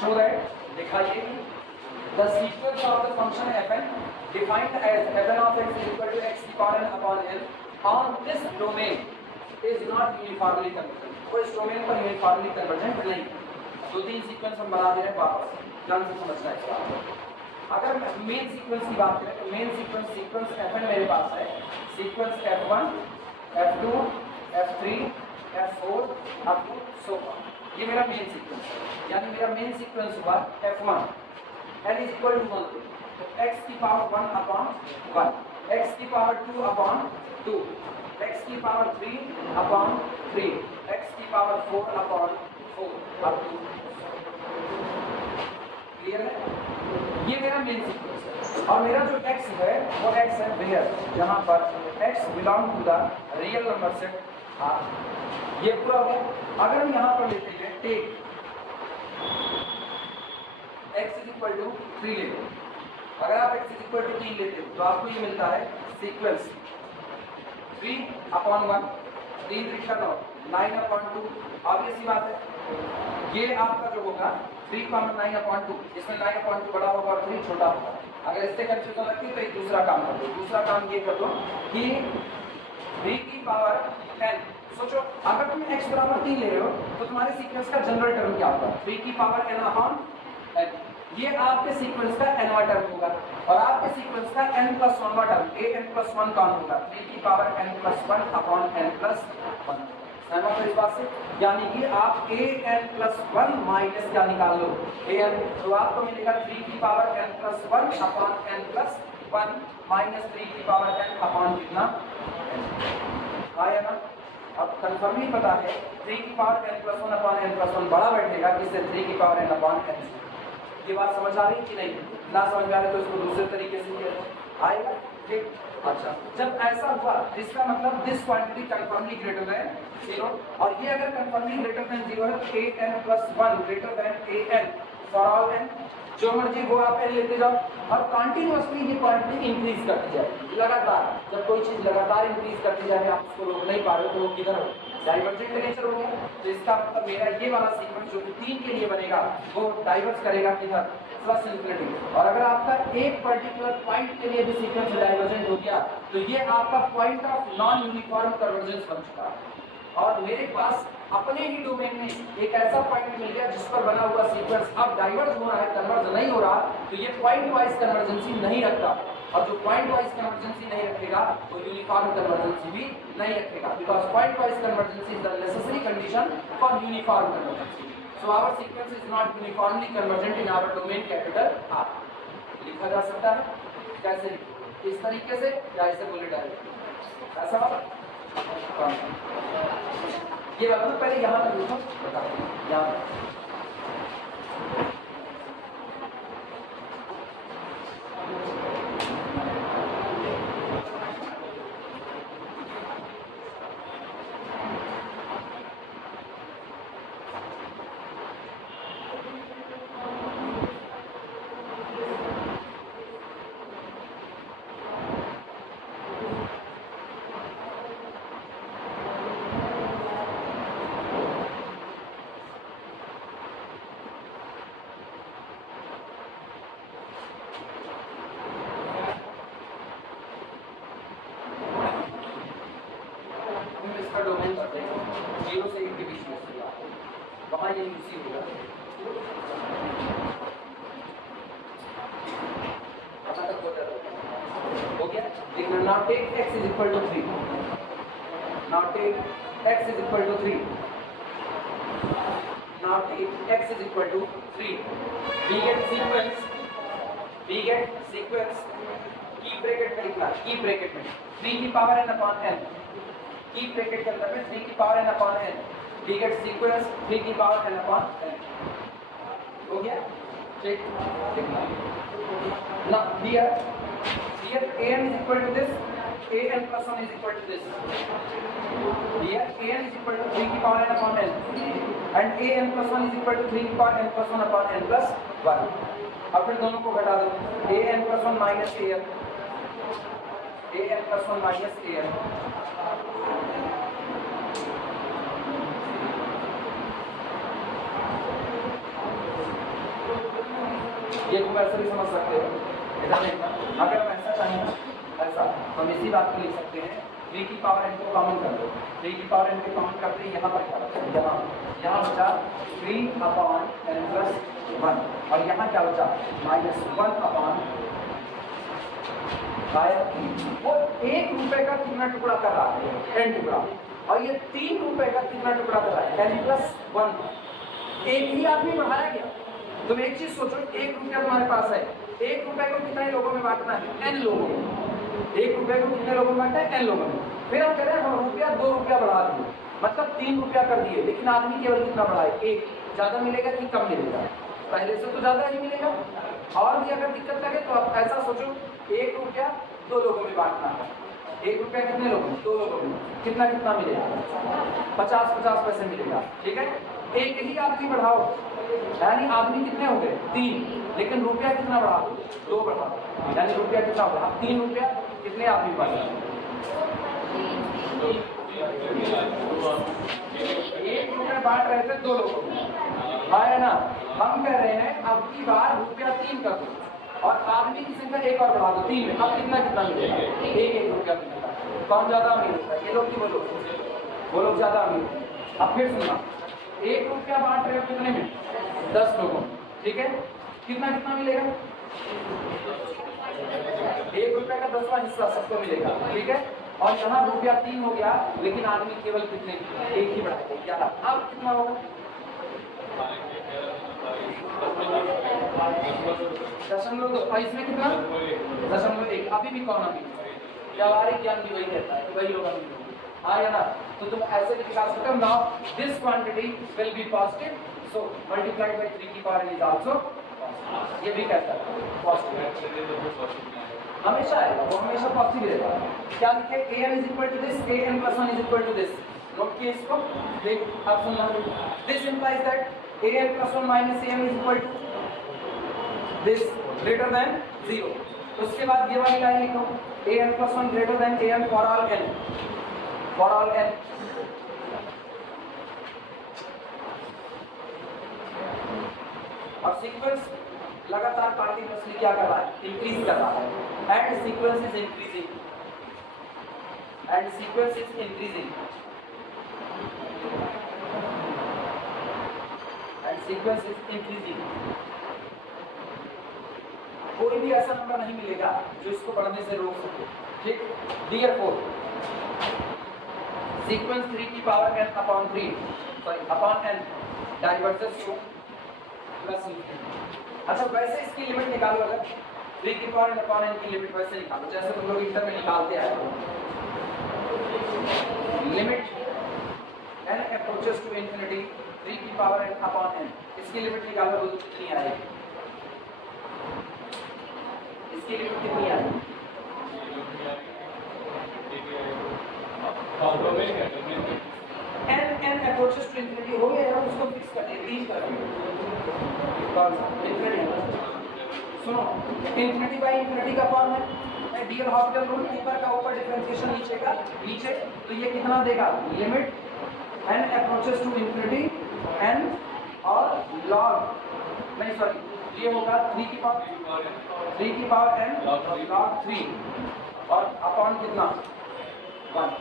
show that दिखाइए the sequence of the function fn defined as fn of x is equal to x की power n upon n on this domain is not uniformly convergent. वो इस domain पर uniformly convergent नहीं। दो तीन sequence हम बना दे रहे हैं वापस, ध्यान से समझना है इसका। अगर मेन सीक्वेंस की बात करें तो मेन सीक्वेंस fn मेरे पास है, sequence f1 f2 f3 f4 up to so on। ये मेरा मेन सीक्वेंस है, यानी मेरा मेन सीक्वेंस हुआ f1 n is equal to 1 तो x की पावर 1 अपॉन 1, x की पावर 2 अपॉन 2, x की पावर 3 अपॉन 3, x की power 4 upon 4 up to. Clear है? ये मेरा मेन सीक्वेंस है और मेरा जो x है वो x है वेयर, जहां पर x belong to the real number set R। ये पूरा हो गया। अगर हम यहाँ पर लेते हैं take x is equal to 3 लेते हैं, अगर आप x इज इक्वल टू 3 लेते हो तो आपको ये मिलता है सीक्वेंस 3 अपॉन 1, 3 3 9 अपॉन 2। ऑब्वियस सी बात है, ये आपका जो होगा 3 कॉमन 9 अपॉन 2, इसमें 9 अपॉन 2 बड़ा होगा और 3 छोटा होगा। अगर इससे कंफ्यूजन लगती है तो एक दूसरा काम कर दो। दूसरा काम ये कर दो कि 3 की पावर 10, सोचो अगर तुम x बराबर 3 ले रहे हो तो तुम्हारे सीक्वेंस का जनरल टर्म क्या होगा? 3 की पावर n अपॉन n। ये आपके सीक्वेंस का nवां टर्म होगा और आपके सीक्वेंस का n+1वां टर्म an+1 कौन होगा? 3 की पावर n+1 अपॉन n+1। सहमत हो इस बात से? यानी कि आप an+1 माइनस क्या निकाल लो an, तो आपको मिलेगा 3 की power n+1 upon n+1 minus 3 की पावर n अपॉन कितना n। आया ना? अब कंफर्मली पता है 3 की पावर n+1 अपॉन n+1 बड़ा बैठेगा किससे? 3 की पावर n अपॉन n। ये बात समझ आ रही कि नहीं? ना समझ में आ रही तो इसको दूसरे तरीके से किया आएगा। ठीक, अच्छा जब ऐसा हुआ इसका मतलब दिस क्वांटिटी कंफर्मली ग्रेटर देन 0 और ये अगर कंफर्मली ग्रेटर देन 0 है तो an+1 greater than an for all n, जो मर्जी वो आप n लेते जाओ और कंटिन्यूअसली ये क्वांटिटी इंक्रीज करती जाए लगातार। जब कोई चीज लगातार इंक्रीज करती जाए आप उसको रोक नहीं पा रहे हो तो वो किधर हो? डाइवर्जेंट नेचर हो गया। तो इसका मतलब मेरा ये वाला सीक्वेंस जो कि 3 के लिए बनेगा वो डाइवर्स करेगा किधर? Plus infinity. और अगर आपका एक पर्टिकुलर पॉइंट के लिए भी सीक्वेंस डाइवर्जेंट हो गया तो ये आपका point of non uniform convergence बन चुका है। और मेरे पास अपने ही डोमेन में एक ऐसा पॉइंट मिल गया जिस पर बना हुआ सीक्वेंस अब डाइवर्ज हो रहा है, कन्वर्ज नहीं हो रहा, तो ये पॉइंट वाइज कन्वर्जेंसी नहीं रखता और जो पॉइंट वाइज कन्वर्जेंसी नहीं रखेगा वो यूनिफॉर्म कन्वर्जेंसी भी नहीं रखेगा, because point wise convergency is the necessary condition for uniform convergency. So our sequence is not uniformly convergent in our domain capital R। लिखा जा सकता है कैसे? इस तरीके से या ऐसे बोले डायरेक्ट ऐसा वाला ये बात तो पहले यहाँ तक लिखो, बताओ यहाँ डोमेन करते हैं 0 से 1 के बीच में, वहाँ ये यूसी होगा। कहाँ तक हो गया? देखना, now take x is equal to 3, now take x is equal to 3, now take x is equal to 3, we get sequence की ब्रैकेट में लिखना, की ब्रैकेट में 3 की पावर n अपॉन n, की ब्रैकेट के अंदर में 3 की power n upon n, we get sequence 3 की पावर n अपॉन n। हो गया? ठीक, now here an is equal to this, an plus 1 is equal to this, here an is equal to 3 की power n upon n and an plus 1 is equal to 3 की power n plus 1 upon n plus 1। अब फिर दोनों को घटा दो, an plus 1 minus an plus 1 minus an ये तुम ऐसा भी समझ सकते हो, इधर देखना, अगर हम ऐसा चाहें ऐसा तो हम इसी बात को लिख सकते हैं 3 की पावर n को कॉमन कर दो, 3 की पावर n को कॉमन करते हैं, यहाँ पर क्या बचा, यहाँ बचा 3/n+1 और यहाँ क्या बचा -1/, वो 1 रुपए का कितना टुकड़ा कर रहा है, n टुकड़ा, और ये 3 रुपए का कितना टुकड़ा कर रहा है, n+1। एक ही आदमी बढ़ाया गया। तुम एक चीज सोचो, 1 रुपया तुम्हारे पास है, 1 रुपए को कितने लोगों में बांटना है, n लोगों में। 1 रुपए को कितने लोगों में बांटना है, n लोगों में। फिर हम कह रहे हैं हम रुपया 2 रुपया बढ़ा दिए, मतलब 3 रुपया कर दिए, लेकिन आदमी केवल कितना बढ़ाए, 1। ज्यादा मिलेगा कि कम मिलेगा, पहले से तो ज्यादा ही मिलेगा। और भी अगर दिक्कत लगे तो आप ऐसा सोचो, 1 रुपया 2 लोगों में बांटना है, 1 रुपया कितने लोगों में, 2 लोगों में, कितना कितना मिलेगा, 50-50 पैसे मिलेगा, ठीक है। एक ही आदमी बढ़ाओ, यानी आदमी कितने हो गए, 3, लेकिन रुपया कितना बढ़ा दो, 2 बढ़ा दो, यानी रुपया कितना होगा, 3 रुपया कितने आदमी बढ़ा, 1 रुपया बांट रहे थे 2 लोगों में, है ना। हम कह रहे हैं अब की बार रुपया 3 कर दो और आदमी की संख्या 1 और बढ़ा दो 3 में, अब कितना कितना मिलेगा, 1 रुपया मिलेगा। कौन ज्यादा अमीर होता है, ये लोग की वो लोग ज्यादा अमीर। अब फिर सुनना, 1 रुपया बांट रहे हो कितने में, 10 लोगों में, ठीक है, कितना कितना मिलेगा, 1 रुपया का 10वां हिस्सा सबको मिलेगा, ठीक है। और यहाँ रुपया 3 हो गया, लेकिन आदमी केवल कितने, 1 ही बढ़ाते, 11। अब कितना होगा, दशमलव 2, और इसमें कितना, 0.1। अभी भी कौन अभी, व्यावहारिक ज्ञान भी वही कहता है कि वही होगा, हाँ या ना। तो तुम ऐसे भी निकाल सकते हो, now this quantity will be positive, so multiplied by 3 की पावर इज आल्सो, ये भी कहता है पॉजिटिव, हमेशा आएगा, वो हमेशा पॉजिटिव रहेगा। क्या लिखे, an is equal to this, an+1 is equal to this, note किए इसको, देख अब सुनना, this implies that an+1 minus an is equal to this greater than 0। उसके बाद ये वाली लाइन लिखो, an+1 greater than an for all n, for all n। और सीक्वेंस लगातार कंटीन्यूअसली क्या कर रहा है, इंक्रीज कर रहा है, and sequence is increasing, and sequence is increasing, and sequence is increasing. कोई भी ऐसा नंबर नहीं मिलेगा जो इसको बढ़ने से रोक सके, ठीक। Therefore सीक्वेंस 3 की power n upon 3, sorry upon n diverges two plus infinity. अच्छा वैसे इसकी लिमिट निकालो, अगर 3 की पावर n अपॉन n की लिमिट वैसे निकालो जैसे तुम लोग इंटर में निकालते आए हो, limit n approaches to infinity 3 की पावर n अपॉन n, इसकी लिमिट निकालो तो कितनी आएगी, इसकी लिमिट कितनी आएगी, n अप्रोचेस टू इंफिनिटी हो गया यार, उसको फिक्स कर दिए 3 कर दिए, कौन सा इंफिनिटी। सुनो, इंफिनिटी बाय इंफिनिटी का फॉर्म है डी एल हॉस्पिटल रूल, ऊपर का ऊपर डिफरेंशिएशन नीचे का नीचे, तो ये कितना देगा, limit n approaches to infinity n और log, नहीं सॉरी ये होगा 3 की पावर n log 3 और अपॉन कितना 1,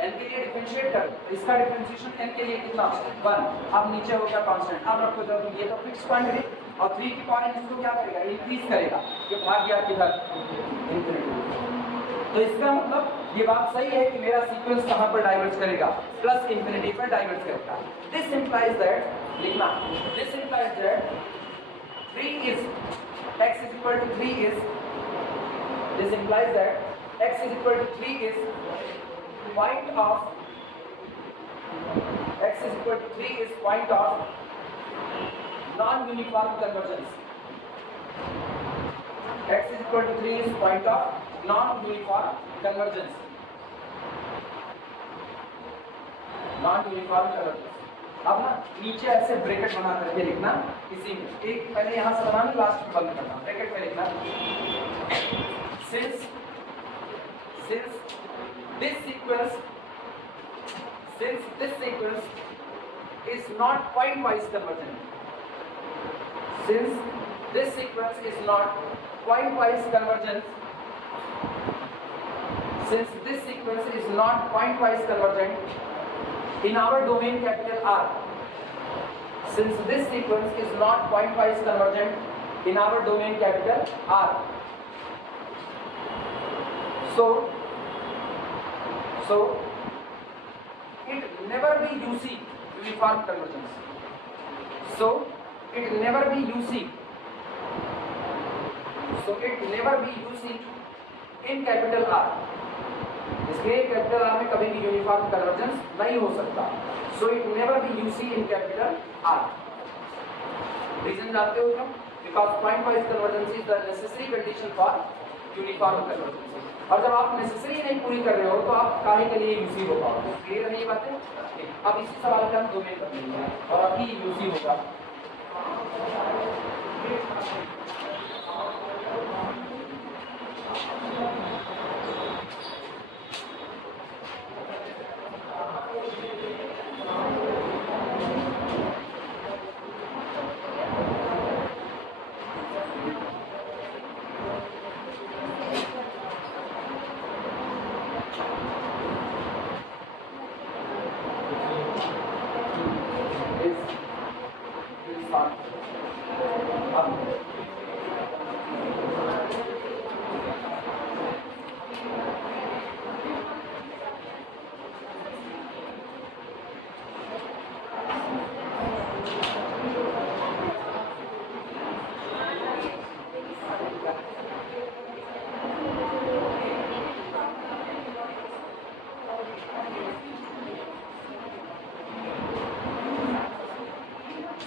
n के लिए डिफरेंशिएट कर, इसका डिफरेंशिएशन n के लिए कितना 1। अब नीचे हो गया कांस्टेंट। अब रखो जब ये तो फिक्स क्वांटिटी, और 3 की पावर n इसको क्या करेगा, इंक्रीज करेगा, ये भाग गया किधर, इंफिनिटी। तो इसका मतलब ये बात सही है कि मेरा सीक्वेंस कहां पर डाइवर्ज करेगा, प्लस इंफिनिटी पर डाइवर्ज करेगा। दिस इंप्लाइज दैट, लिखना, this implies that 3 is x is equal to 3 is, this implies that x is equal to 3 is point of, x is equal to 3 is point of non-uniform convergence, x is equal to 3 is point of non-uniform convergence, non-uniform convergence। अब ना नीचे ऐसे bracket बना करके लिखना, इसी में एक पहले यहां से बनाना, लास्ट में बंद करना, ब्रैकेट में लिखना, since this sequence is not point wise convergent, since this sequence is not pointwise convergence, since this sequence is not pointwise convergent in our domain capital R, since this sequence is not pointwise convergent in our domain capital R, so it never be UC, uniform convergence. So it never be UC. So it never be UC in capital R. इसलिए capital R में कभी भी uniform convergence नहीं हो सकता. So it never be UC in capital R. Reason जानते हो तुम? Because pointwise convergence is the necessary condition for uniform convergence. और जब आप नेसेसरी नहीं पूरी कर रहे हो तो आप काहे के लिए यूसी हो पाओगे. क्लियर है ये बातें? अब इसी सवाल का हम डोमेन कर लेंगे और अभी यूसी होगा.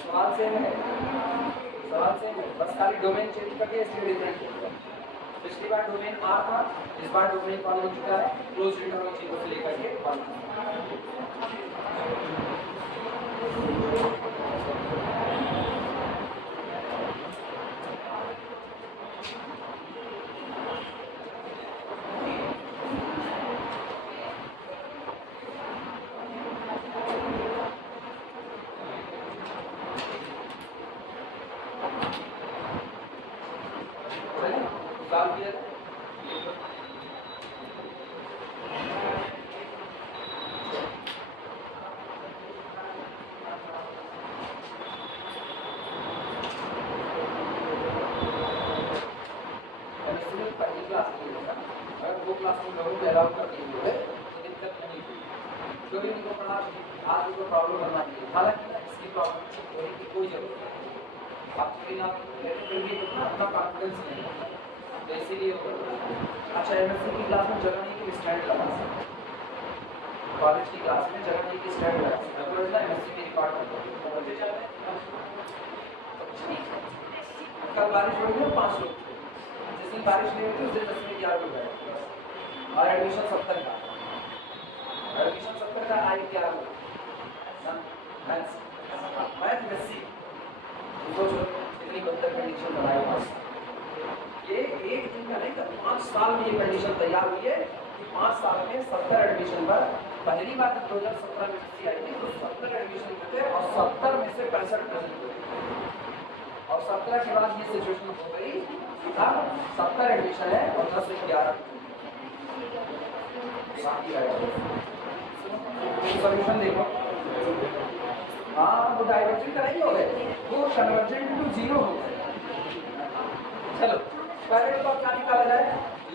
सवाल सेम है, बस खाली डोमेन चेंज करके इसलिए डिफरेंट हो गया. पिछली बार डोमेन R था, इस बार डोमेन कौन हो चुका है? क्लोज इंटरवल को लेकर के 1. अच्छा, एमएससी की क्लास में जगह नहीं कि स्टैंड लगा सकते, कॉलेज की क्लास में जगह नहीं कि स्टैंड लगा सकते, तो ना एमएससी की रिकॉर्ड करते हैं. कल बारिश हो रही है 5 लोग, जिस दिन बारिश नहीं होती उस दिन 10 में 11 लोग आए और एडमिशन 70 का, एडमिशन 70 का आए 11 लोग. मैथ एमएससी सोचो इतनी बदतर कंडीशन बनाई बस. ये एक दिन का नहीं था, 5 साल में ये कंडीशन तैयार हुई है कि 5 साल में 70 एडमिशन पर. पहली बार 2017 में एमएससी आई थी तो 70 एडमिशन हुए थे और 70 में से 65 परसेंट हुए और 17 के बाद ये सिचुएशन हो गई कि 70 एडमिशन है और 10 से 11 सॉल्यूशन देखो. हाँ, वो डाइवर्जेंट नहीं हो गए, वो कन्वर्जेंट टू 0 हो गए. चलो पहले तो क्या निकाला जाए?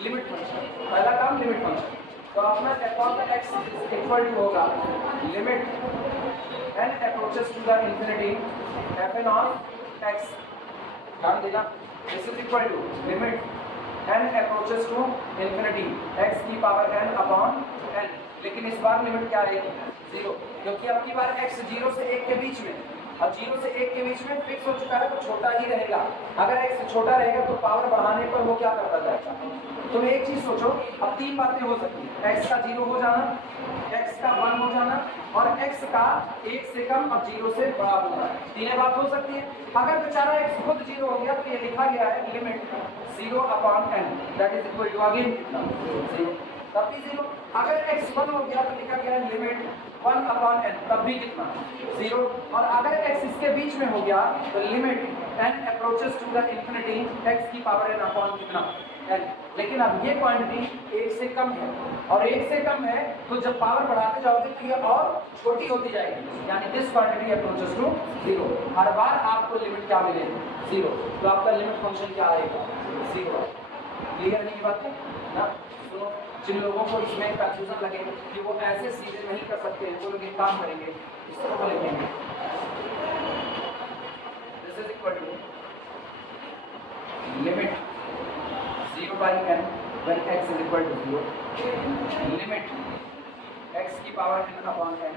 Limit function. पहला काम लिमिट फंक्शन. तो अपना f(x) इक्वल टू होगा limit n approaches to the infinity fn of x. ध्यान देना, this is equal to limit n approaches to infinity x की पावर n अपॉन n. लेकिन इस बार लिमिट क्या रहेगी? 0, क्योंकि अब की बार x 0 से 1 के बीच में, अब 0 से 1 के बीच में फिक्स हो चुका है तो छोटा ही रहेगा. अगर x छोटा रहेगा तो पावर बढ़ाने पर वो क्या करता जाएगा? तुम एक चीज सोचो, अब 3 बातें हो सकती है. x का 0 हो जाना, x का 1 हो जाना और x का 1 से कम अब 0 से बड़ा होना. 3 बात हो सकती है. अगर बेचारा x खुद 0 हो गया तो ये लिखा गया है limit 0 upon n that is equal to again 0, तब भी 0. अगर x 1 हो गया तो लिखा गया है लिमिट 1 अपॉन n, तब भी कितना? 0. और अगर x इसके बीच में हो गया तो limit n approaches to the infinity x की पावर n अपॉन कितना n, लेकिन अब ये क्वांटिटी 1 से कम है और 1 से कम है तो जब पावर बढ़ाते जाओगे तो ये और छोटी होती जाएगी, यानी दिस क्वांटिटी अप्रोचेस टू 0। हर बार आपको लिमिट क्या मिलेगी 0, तो आपका लिमिट फंक्शन क्या आएगा 0। क्लियर नहीं बात है ना? तो जिन लोगों को इसमें कंफ्यूजन लगे कि वो ऐसे सीधे नहीं कर सकते वो लोग एक काम करेंगे, इस तरह को लिखेंगे this is equal to limit 0 by n when x is equal to 0, limit x की power n upon n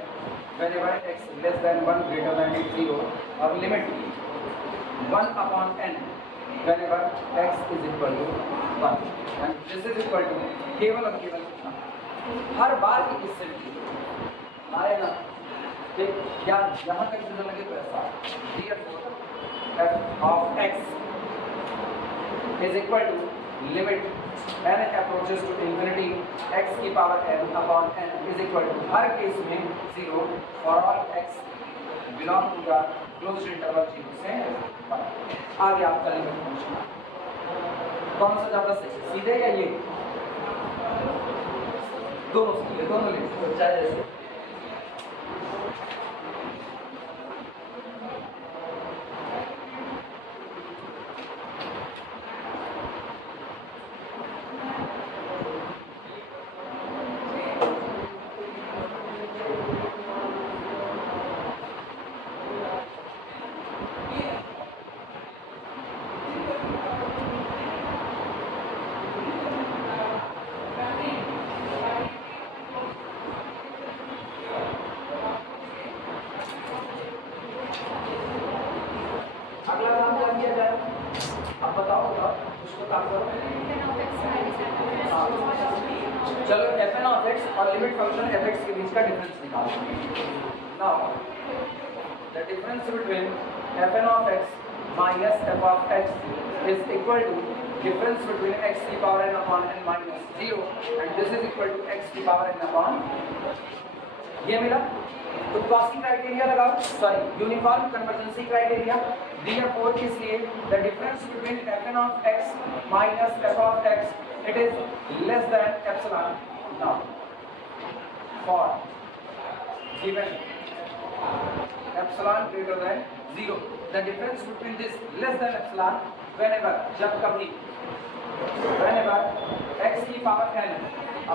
whenever x less than 1 greater than 0, और limit 1 upon n whenever x is equal to 1, and this is equal to केवल और केवल हर बार की किससे आए ना, क्या यहाँ तक जो लगे तो ऐसा f of x is equal to limit n approaches to infinity x की power n upon n is equal to her case में 0 for all x belong to the closed interval 0 से आगे आपका लिमिट फंक्शन कौन सा ज्यादा सीधे या ये दोनों सीधे, दोनों ले चाहे जैसे चलो fn of x और लिमिट फंक्शन fx के बीच का डिफरेंस निकालो। Now the difference between fn of x minus f of x is equal to difference between x की power n upon n minus 0 and this is equal to x की power n upon ये मिला। तो Cauchy criteria लगाओ, sorry uniform कन्वर्जेंसी criteria therefore इसलिए the difference between fn of x minus f of x it is less than epsilon। now for given epsilon greater than 0 the difference between this less than epsilon whenever जब कभी whenever x की power n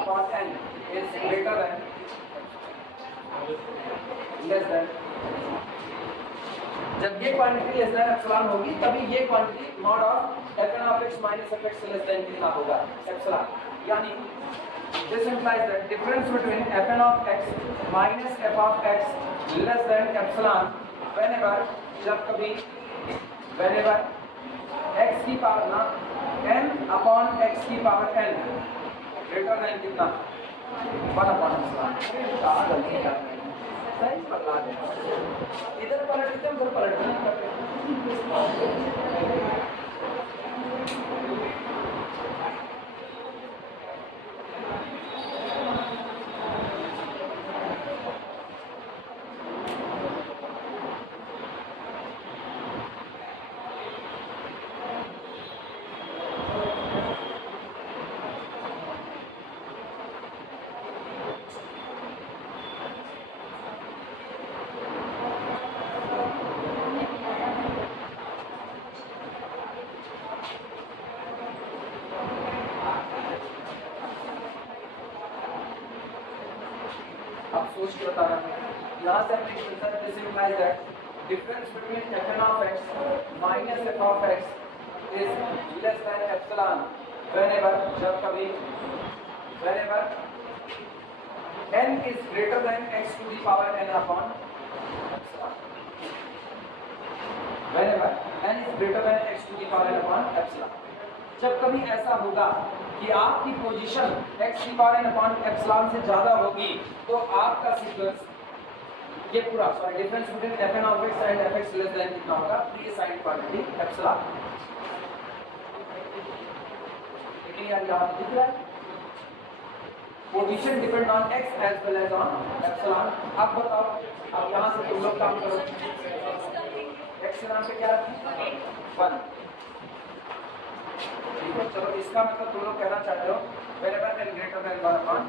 upon n is greater than less than, जब ये quantity less than epsilon होगी तभी ये quantity mod of fn of x minus f x less than कितना होगा एप्सिलॉन, यानी this implies that difference between fn of x minus f of x less than epsilon whenever जब कभी whenever x की power ना n upon x की power n greater than कितना 1 upon epsilon। कहाँ गलती कर रहे हैं, सही पकड़ा दे, इधर पलटते उधर पलटते सोच के बता रहा हूँ। यहाँ से हमने निकलता है this implies that difference between fn of x minus f of x is less than epsilon whenever जब कभी whenever n is greater than x to the power n upon epsilon, whenever n is greater than x to the power n upon epsilon। जब कभी ऐसा होगा कि आपकी position x की power n upon epsilon से ज्यादा होगी तो आपका सीक्वेंस ये पूरा sorry difference between fn of x and fx less than कितना होगा प्री असाइंड क्वांटिटी एप्सिलॉन। लेकिन यार यहाँ दिख रहा है position depend on x as well as on epsilon. अब बताओ अब यहाँ से तुम लोग काम करो x एक्स के नाम पे क्या रखें 1। ठीक है, चलो इसका मतलब तुम लोग कहना चाहते हो whenever n greater than 1 upon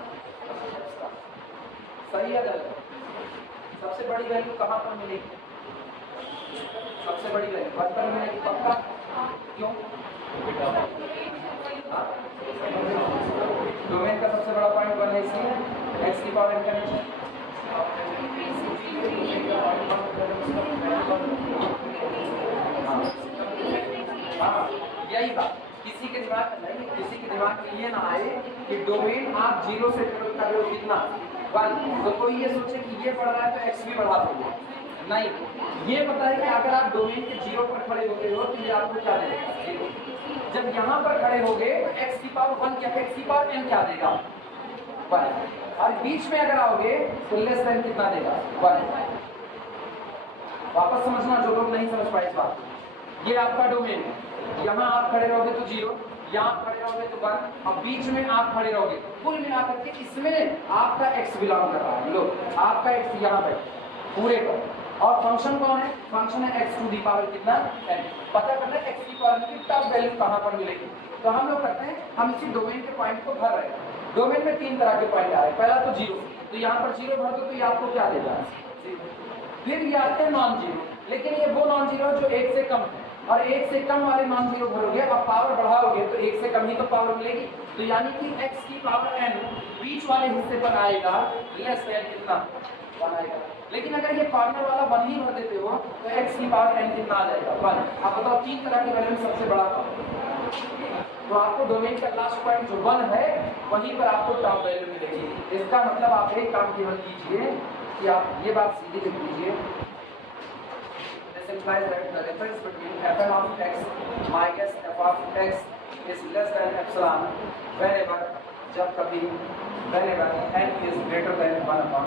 सही है गलत? सबसे बड़ी वैल्यू कहाँ पर मिलेगी? सबसे बड़ी वैल्यू 1 पर मिलेगी पक्का? क्यों? डोमेन का सबसे बड़ा पॉइंट 1 है, इसलिए x की पावर n का नीचे हाँ, यही बात किसी के दिमाग में नहीं, किसी के दिमाग में ये ना आए कि डोमेन आप 0 से ट्रेवल कर रहे हो कितना 1, तो कोई ये सोचे कि ये बढ़ रहा है तो x भी बढ़ा दोगे। नहीं, ये पता है कि अगर आप डोमेन के 0 पर खड़े होते हो तो ये आपको क्या देगा 0। जब यहाँ पर खड़े होगे तो x की पावर 1 क्या x की पावर n क्या देगा 1, और बीच में अगर आओगे तो लेस देन कितना देगा 1। वापस समझना जो लोग नहीं समझ पाए इस बात को। ये आपका डोमेन है, यहाँ आप खड़े रहोगे तो 0, यहाँ आप खड़े रहोगे तो 1, और बीच में आप खड़े रहोगे तो कुल मिलाकर के इसमें आपका x बिलोंग कर रहा है। लो आपका x यहाँ पे पूरे पर, और फंक्शन कौन है? फंक्शन है x टू दी पावर कितना n। पता करना है x की पावर की टॉप वैल्यू कहाँ पर मिलेगी। तो हम लोग करते हैं, हम इसी डोमेन के पॉइंट को भर रहे हैं। डोमेन में 3 तरह के पॉइंट आ रहे हैं। पहला तो 0, तो यहाँ पर 0 भर दो तो ये आपको क्या देगा 0। फिर ये आते हैं नॉन जीरो, लेकिन ये वो नॉन जीरो जो 1 से कम है, और 1 से कम वाले नॉन जीरो भरोगे अब पावर बढ़ाओगे तो 1 से कम ही तो पावर मिलेगी। तो यानी कि x की पावर n बीच वाले हिस्से पर आएगा लेस देन कितना 1 आएगा। लेकिन अगर ये कॉर्नर वाला 1 ही भर देते हो तो x की पावर n कितना आ जाएगा 1। अब बताओ 3 तरह की वैल्यू सबसे बड़ा तो आपको डोमेन का लास्ट पॉइंट जो 1 है वहीं पर आपको टॉप वैल्यू मिलेगी। इसका मतलब आप एक काम केवल कीजिए कि आप ये बात सीधी लिख लीजिए, this implies that the difference between fn of x minus f of x is less than epsilon whenever जब कभी whenever n is greater than 1 upon।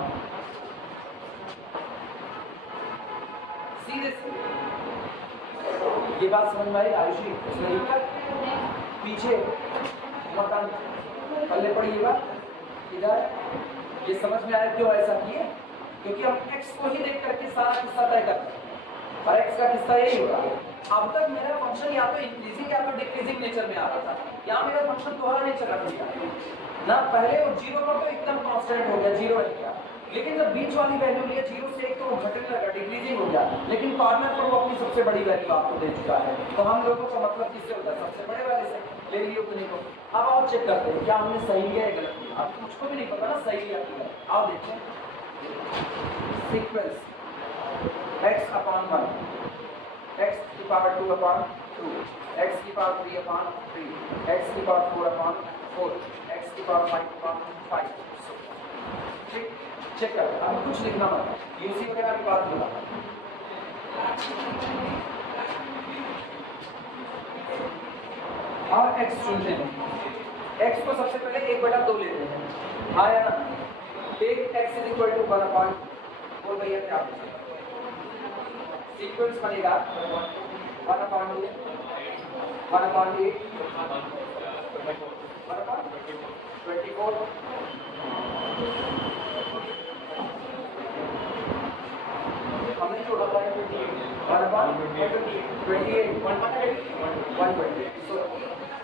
Seriously ये बात समझ में आई आयुषी? इसमें पीछे मकान पल्ले पड़ी ये बात इधर, ये समझ में आया क्यों ऐसा किए? क्योंकि हम x को ही देख करके सारा किस्सा तय करते हैं, और x का किस्सा यही हो रहा है। अब तक मेरा फंक्शन या तो इंक्रीजिंग या तो डिक्रीजिंग नेचर में आ रहा था, यहाँ मेरा फंक्शन दोहरा नेचर रख लिया ना। पहले वो 0 पर तो एकदम कांस्टेंट हो गया, 0 रह गया, लेकिन जब बीच वाली वैल्यू लिया 0 से 1 तो वो घटने लगा, डिक्रीजिंग हो गया। लेकिन कॉर्नर पर वो अपनी सबसे बड़ी वैल्यू आपको दे चुका है। तो हम लोगों का मतलब किससे होता है? सबसे बड़े वाले से। ले लियो कि नहीं को। अब आओ चेक करते हैं क्या हमने सही लिया है गलत लिया। अब मुझको भी नहीं पता ना सही लिया कि गलत। आओ देखते हैं सीक्वेंस x upon 1, x की पावर 2 upon 2, x की पावर 3 upon 3, x की पावर 4 upon 4, x की पावर 5 upon 5। ठीक, चेक कर। अब कुछ लिखना मत, यूसी वगैरह की बात बोला। और x चुनते हैं, x को सबसे पहले 1/2 लेते हैं, हाँ या ना? एक x is equal to 1 upon, बोल भैया क्या सीक्वेंस बनेगा 1 अपॉन 2, 1 अपॉन 8, 1 अपॉन 24, हमने जोड़ा था 1 अपॉन 28, 120। सो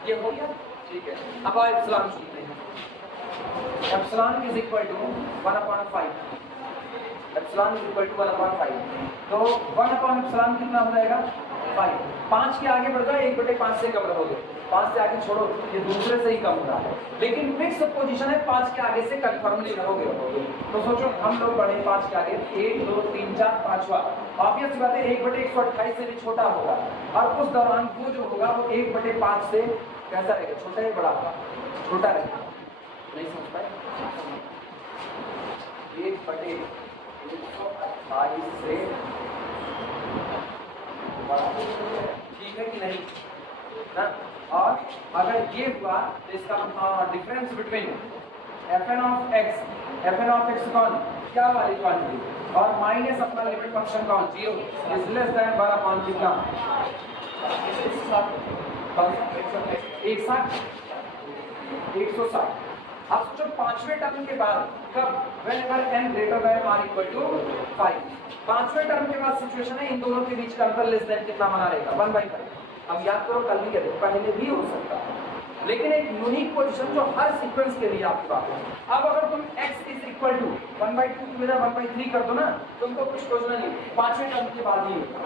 ये हो गया, ठीक है। अब आप एप्सिलॉन चुनते हैं, epsilon is equal to 1 upon 5, epsilon is equal to 1 upon 5। तो 1 अपॉन एप्सिलॉन कितना हो जाएगा 5। 5 के आगे बढ़ जाओ, 1/5 से कम रहोगे, 5 से आगे छोड़ो, ये दूसरे से ही कम हो रहा है। लेकिन फिक्स पोजीशन है 5 के आगे से कंफर्मली रहोगे। तो सोचो हम लोग बढ़े 5 के आगे, 1 2 3 4 5वां, ऑब्वियस बात है 1/128 से भी छोटा होगा, और उस दौरान वो जो होगा वो 1/5 से कैसा रहेगा, छोटा या बड़ा? छोटा रहेगा। नहीं समझ पाए? 1/128 से बड़ा, ठीक है कि नहीं ना? और अगर ये हुआ तो इसका difference between fn of x कौन क्या वाली क्वांटिटी, और माइनस अपना लिमिट फंक्शन कौन 0 इज लेस देन 1 अपॉन कितना 160, आप सोचो पांचवें टर्म के बाद कब, whenever n greater than or equal to 5, पांचवें टर्म के बाद सिचुएशन है इन दोनों के बीच का अंतर लेस देन कितना बना रहेगा 1/5। अब याद करो कल भी कहते पहले भी हो सकता है, लेकिन एक यूनिक पोजीशन जो हर सीक्वेंस के लिए आपके पास है। अब अगर तुम x इज इक्वल टू 1/2 की वजह 1/3 कर दो ना, तुमको कुछ खोजना नहीं, पांचवें टर्म के बाद ही होगा।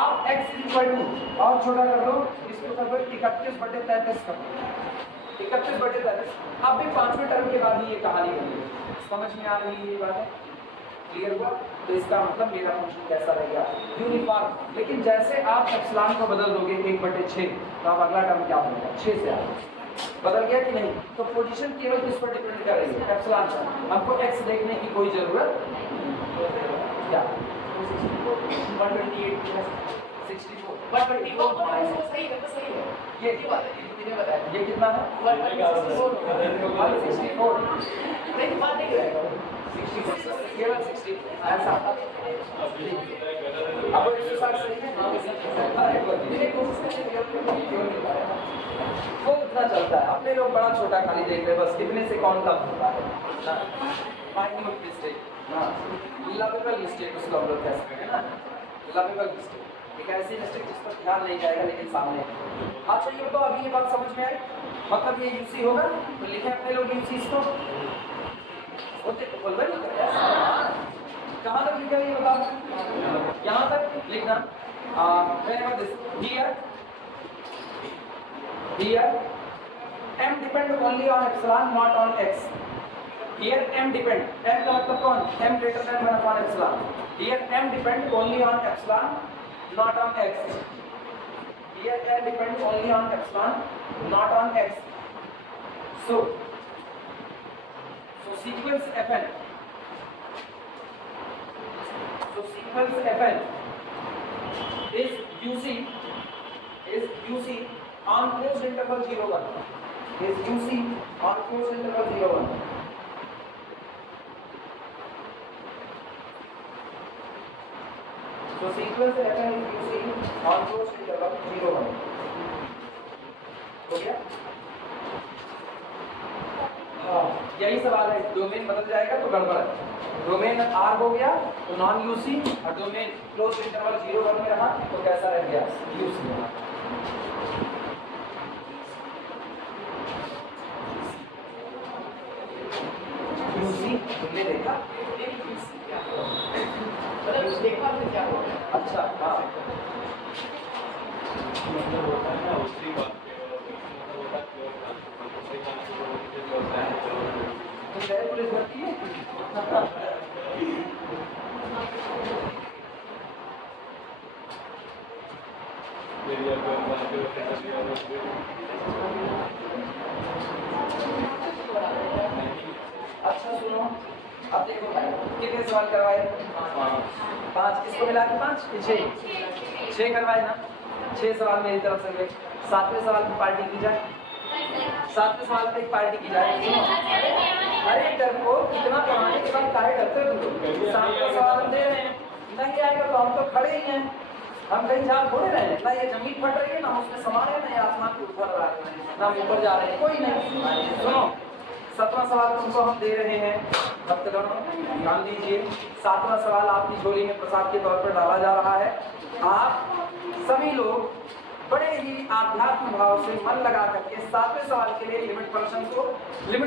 आप x इज इक्वल टू और छोटा कर दो, इसको कर दो 31/33 कर दो, 31/33। अब भी पांचवें टर्म के बाद ही ये कहानी बनी है। समझ में आ रही है ये बात है? क्लियर हुआ? तो इसका मतलब मेरा फंक्शन कैसा रहेगा, यूनिफॉर्म। लेकिन जैसे आप एप्सिलॉन को बदल दोगे 1/6, तो अब अगला टर्म क्या बनेगा 6 से आगे बदल गया कि नहीं? तो पोजीशन केवल किस पर डिपेंड कर रही है, एप्सिलॉन पर। हमको एक्स देखने की कोई जरूरत क्या 164 ये कितना है 164 केवल 60 ऐसा। अब 160 सही है, वो उतना चलता है। अपने लोग बड़ा छोटा खाली देख रहे हैं, बस कितने से कौन कम होता है, माइन्यूट मिस्टेक, लवेबल मिस्टेक उसको हम लोग कह सकते हैं ना, लवेबल मिस्टेक, एक ऐसी मिस्टेक जिस पर ध्यान नहीं जाएगा लेकिन सामने। अच्छा ये तो अभी ये बात समझ में आई, मतलब ये यूसी होगा तो लिखे अपने लोग यूसी इसको होते तो बोल रहे कहाँ तक लिखा ये बताओ, यहाँ तक लिखना। here m depend only on epsilon not on x। here m depend, m का मतलब कौन, m greater than 1 upon epsilon। here m depend only on epsilon not on x। here m depend only on epsilon not on x। so sequence fn, so sequence fn is uc on closed interval 0 1, is uc on closed interval 0 1। so sequence fn is uc on closed interval 0 1। हो गया? यही सवाल है, domain बदल जाएगा तो गड़बड़ है। डोमेन आर हो गया तो नॉन यूसी, और डोमेन क्लोज इंटरवल 0 1 में रहा तो कैसा रह गया यूसी। यूसी तुमने देखा, क्या हुआ? अच्छा हाँ पुलिस भर्ती है अच्छा सुनो, अब देखो भाई कितने सवाल करवाए, 5, किसको मिला के 5 6 करवाए ना, 6 सवाल मेरी तरफ से हुए। 7वें सवाल की पार्टी की जाए, 7वें सवाल पे एक पार्टी की जाए। अरे डर को कितना पढ़ाने के बाद काहे डरते हो तुम? 7वें सवाल दे रहे हैं, नहीं आएगा तो हम तो खड़े ही हैं, हम कहीं जा थोड़े रहे हैं ना, ये जमीन फट रही है ना, उसमें समा रहे हैं ना, आसमान के ऊपर रहा है ना, ऊपर जा रहे हैं, कोई नहीं। सुनो 7वां सवाल तुमको हम दे रहे हैं, ध्यान दीजिए। 7वां सवाल आपकी झोली में प्रसाद के तौर पर डाला जा रहा है। आप सभी लोग बड़े ही आध्यात्म भाव से मन लगा करके 7वें सवाल के लिए लिमिट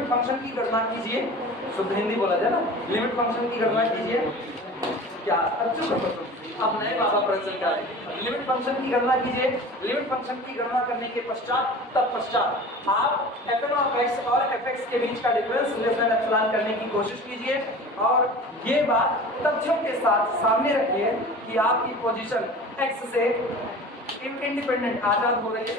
फंक्शन की गणना कीजिए। शुद्ध हिंदी बोला जाए ना, लिमिट फंक्शन की गणना कीजिए। क्या अब नए बाबा प्रवचन का लिमिट फंक्शन की गणना कीजिए। लिमिट फंक्शन की गणना करने के पश्चात आप fn ऑफ x और fx के बीच का डिफरेंस लेस देन एप्सिलॉन करने की कोशिश कीजिए, और ये बात तथ्यों के साथ सामने रखिए कि आपकी पोजीशन x से इंडिपेंडेंट आजाद हो रही है।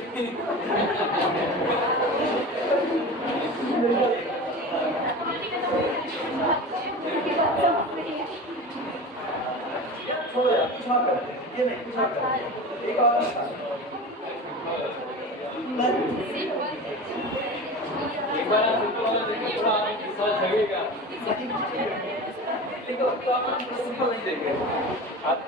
छोड़ो यार, कुछ और करते हैं, ये नहीं कुछ और करते हैं, एक और एक बार थोड़ा लगेगा। देखो तो आप सिंपल नहीं देंगे, आप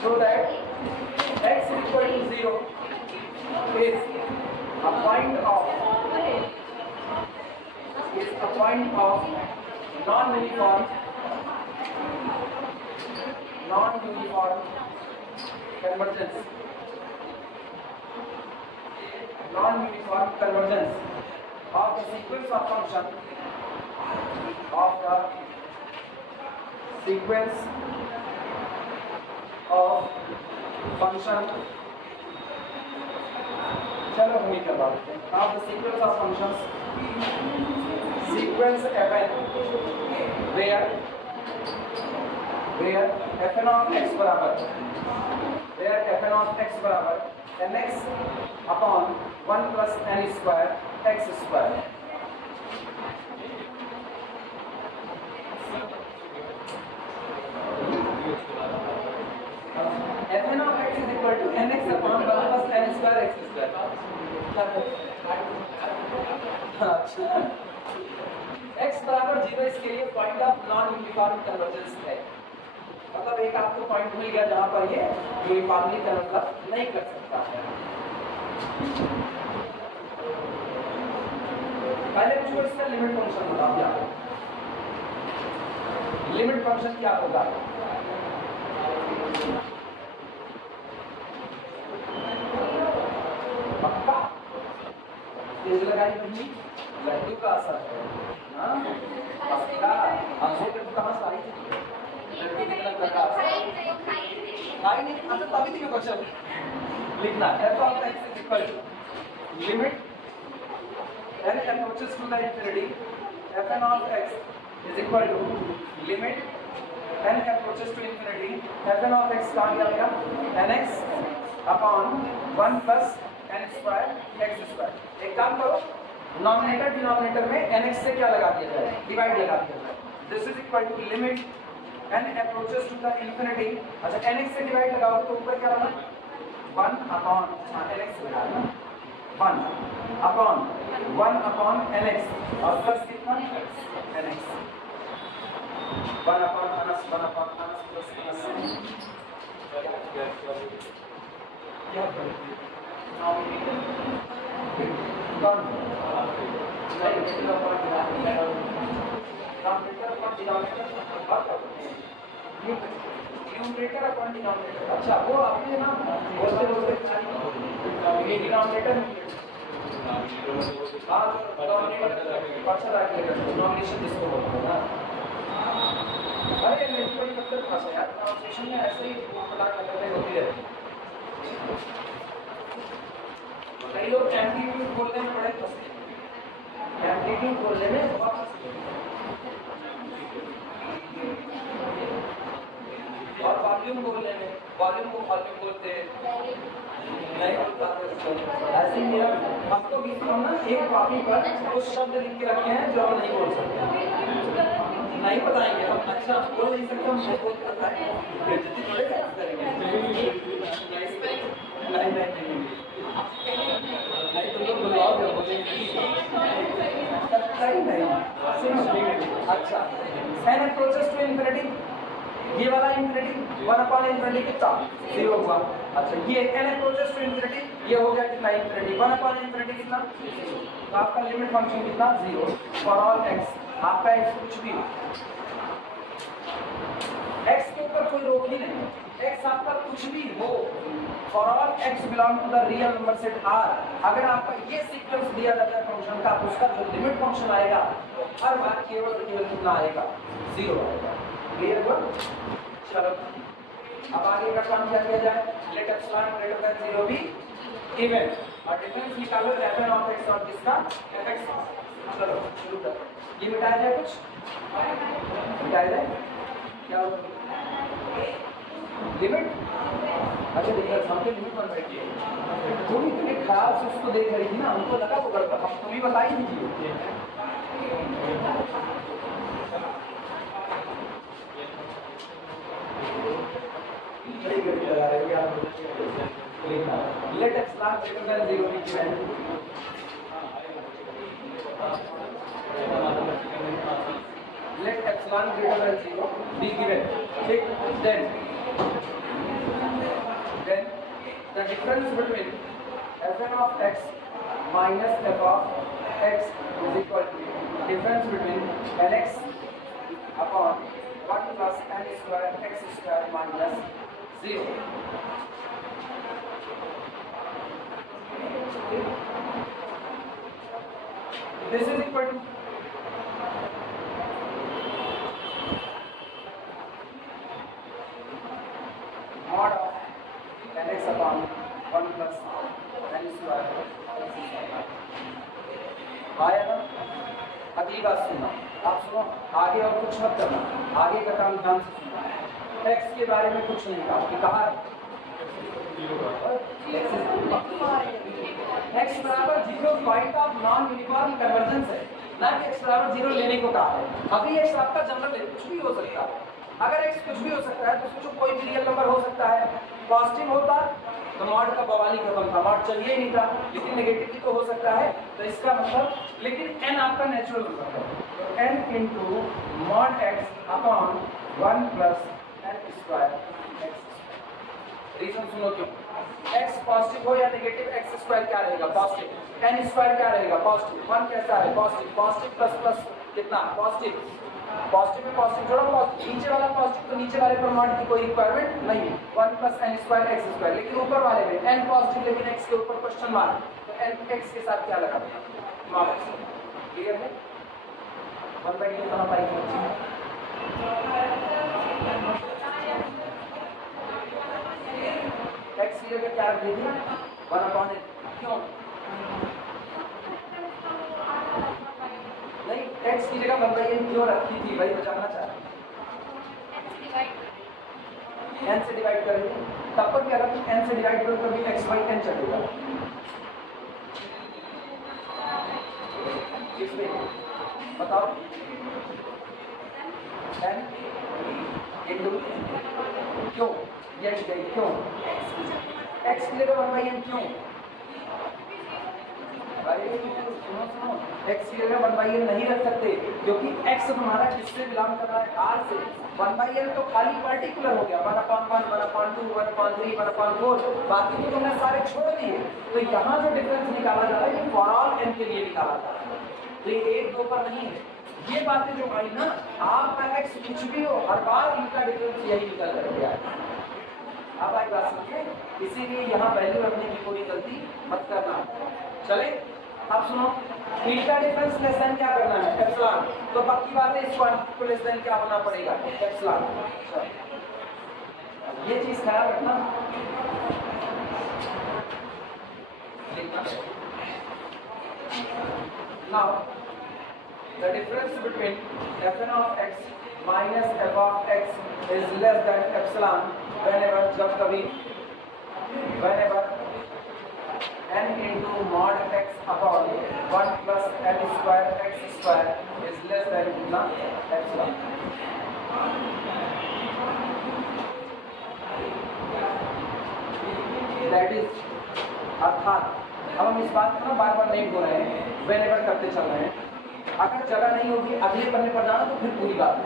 show that x is equal to 0 is a point of non-uniform convergence. Non-uniform convergence of the sequence of function चलो हम ये करवा देते हैं of the sequence of functions sequence fn where fn of x बराबर mx upon 1 plus n square x square. fn of x is equal to nx upon 1 plus n square x square. x बराबर 0 इसके लिए point of non uniform convergence है, मतलब एक आपको point मिल गया जहां पर ये यूनिफॉर्मली कन्वर्ज नहीं कर सकता है। पहले मुझको इसका लिमिट फंक्शन बताओ क्या होगा। लिमिट फंक्शन क्या होगा? पक्का तेज लगाई बनी लड्डू का असर है ना, पक्का हमसे कहां से आई थी लड्डू कितना करता खाई नहीं। अच्छा तभी तो क्वेश्चन लिखना f of x is equal to limit n approaches to the infinity fn of x is equal to limit n approaches to infinity fn of x कहाँ गया मेरा nx upon 1 plus n square x square। एक काम करो nominator denominator में nx से क्या लगा दिया जाए, डिवाइड लगा दिया जाए। This is equal to limit n approaches to the infinity। अच्छा nx से डिवाइड लगाओ तो ऊपर क्या बना 1 upon nx लगाना 1 upon nx और प्लस कितना nx 1 upon nx प्लस क्या न्यूमरेटर अपॉन डिनोमिनेटर। अच्छा वो आपने ना बोलते डिनोमिनेटर डिनोमिनेशन जिसको बोलते हैं ना, अरे मेरी बड़ी मतलब भाषा यार, ट्रांसलेशन में ऐसे ही पता करते होती है। कई लोग एम्पलीट्यूड बोलने में बड़े फंसते हैं, एम्पलीट्यूड बोलने में बहुत फंसते हैं और वॉल्यूम बोलने में, वॉल्यूम को वॉल्यूम बोलते हैं नहीं बोलता ऐसे ही। हमको भी हम ना एक कॉपी पर कुछ शब्द लिख के रखे हैं जो हम नहीं बोल सकते, नहीं बताएंगे हम। अच्छा बोल नहीं सकते हम नहीं बोल सकते हैं, बेइज्जती थोड़े करेंगे। नहीं तुम लोग बुलाओ जब बोलेंगे नहीं। अच्छा n approaches to infinity, ये वाला इंफिनिटी 1 upon इंफिनिटी कितना 0 हुआ। अच्छा ये n approaches to infinity ये हो गया कितना इंफिनिटी 1 upon इंफिनिटी कितना, तो आपका लिमिट फंक्शन कितना 0 फॉर ऑल x। आपका x कुछ भी x के ऊपर कोई रोक ही नहीं, x आपका कुछ भी हो for all x belong to the real number set R। अगर आपका ये सीक्वेंस दिया जाता है फंक्शन का तो उसका जो लिमिट फंक्शन आएगा हर बार केवल कितना आएगा 0 आएगा। क्लियर हुआ? चलो अब आगे का काम क्या किया जाए, let epsilon greater than 0 be given और डिफरेंस निकालो fn ऑफ x और जिसका fx। चलो शुरू करते हैं। ये मिटाया जाए, कुछ मिटाया जाए क्या लिमिट। अच्छा देखिए हमने लिमिट बन बैठी है, तुम इतने ख्याल से उसको देख रही थी ना, हमको लगा वो गड़बड़, हम तुम ही बताई दीजिए। Let epsilon greater than 0 be given let epsilon greater than 0 be given, ठीक, then then the difference between fn of x minus f of x is equal to difference between nx upon 1 plus n square x square minus 0. This is equal to mod of nx upon 1 plus n square आया ना। अगली बात सुनो, आप सुनो आगे और कुछ मत करना, आगे का काम ध्यान से सुनना। x के बारे में कुछ नहीं कहा कि कहा x बराबर 0 point of non uniform convergence है, ना कि x बराबर 0 लेने को कहा है। अभी x आपका जनरल है, कुछ भी हो सकता है। अगर x कुछ भी हो सकता है तो सोचो कोई भी रियल नंबर हो सकता है। पॉजिटिव होता तो मॉड का बवाल ही खत्म था, मॉड चाहिए ही नहीं था, लेकिन नेगेटिव भी तो हो सकता है। तो इसका मतलब, लेकिन n आपका नेचुरल नंबर है, तो n into mod x upon 1 plus n square x। Reason सुनो क्यों, x पॉजिटिव हो या नेगेटिव, x स्क्वायर क्या रहेगा पॉजिटिव, n स्क्वायर क्या रहेगा पॉजिटिव, 1 कैसा है पॉजिटिव, पॉजिटिव प्लस प्लस कितना पॉजिटिव, पॉजिटिव में पॉजिटिव जोड़ो पॉजिटिव, नीचे वाला पॉजिटिव तो नीचे वाले पर मॉड की कोई रिक्वायरमेंट नहीं, 1 plus n square x square. लेकिन ऊपर वाले में n पॉजिटिव लेकिन x के ऊपर क्वेश्चन मार्क, तो n x के साथ क्या लगा मॉड x। क्लियर है, 1/2 का हमारी x की जगह क्या रख दीजिए 1/n। क्यों नहीं, x की जगह 1/n क्यों रखी थी भाई, तो जानना चाह रहा n से डिवाइड करेंगे तब पर क्या रखें, n से डिवाइड करो तभी x/n चलेगा। इसमें बताओ n इंटू क्यों ये गई, क्यों x की जगह 1/n क्यों भाई, सुनो सुनो, x की जगह 1/n नहीं रख सकते क्योंकि x हमारा किससे बिलोंग कर रहा है r से। 1/n तो खाली पर्टिकुलर हो गया, 1/1 1/2 1/3 1/4, बाकी तो तुमने सारे छोड़ दिए। तो यहाँ जो डिफरेंस निकाला जा रहा है ये फॉर ऑल n के लिए निकाला जा रहा है, तो ये 1 2 पर नहीं है। ये बातें जो आई ना, आपका x कुछ भी हो हर बार इनका डिफरेंस यही निकल कर गया है। अब एक बात समझिए, इसीलिए यहाँ वैल्यू रखने की कोई गलती मत करना। चले अब सुनो, इनका डिफरेंस लेस देन क्या करना है एप्सिलॉन, तो बाकी बातें इस क्वांटिटी को लेस देन क्या होना पड़ेगा एप्सिलॉन। ये चीज ख्याल रखना। Now the difference between fn of x minus f of x is less than epsilon whenever, जब कभी, whenever n into mod x upon 1 plus n square x square is less than कितना epsilon। that is अर्थात अब हम इस बात को ना बार बार नहीं बोल रहे हैं, whenever करते चल रहे हैं। अगर जगह नहीं होगी अगले पन्ने पर जाना तो फिर पूरी बात है,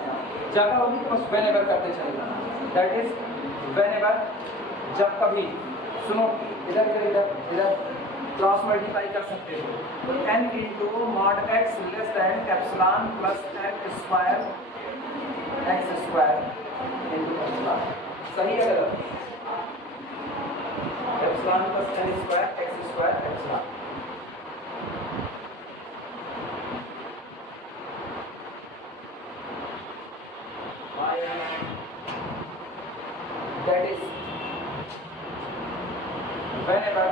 जगह होगी तो बस whenever करते चले जाना। that is whenever, जब कभी। सुनो इधर इधर क्रॉस मल्टीप्लाई कर सकते हो, n into mod x less than epsilon plus n square x square into epsilon. सही है गलत, epsilon plus n square x square epsilon. that is whenever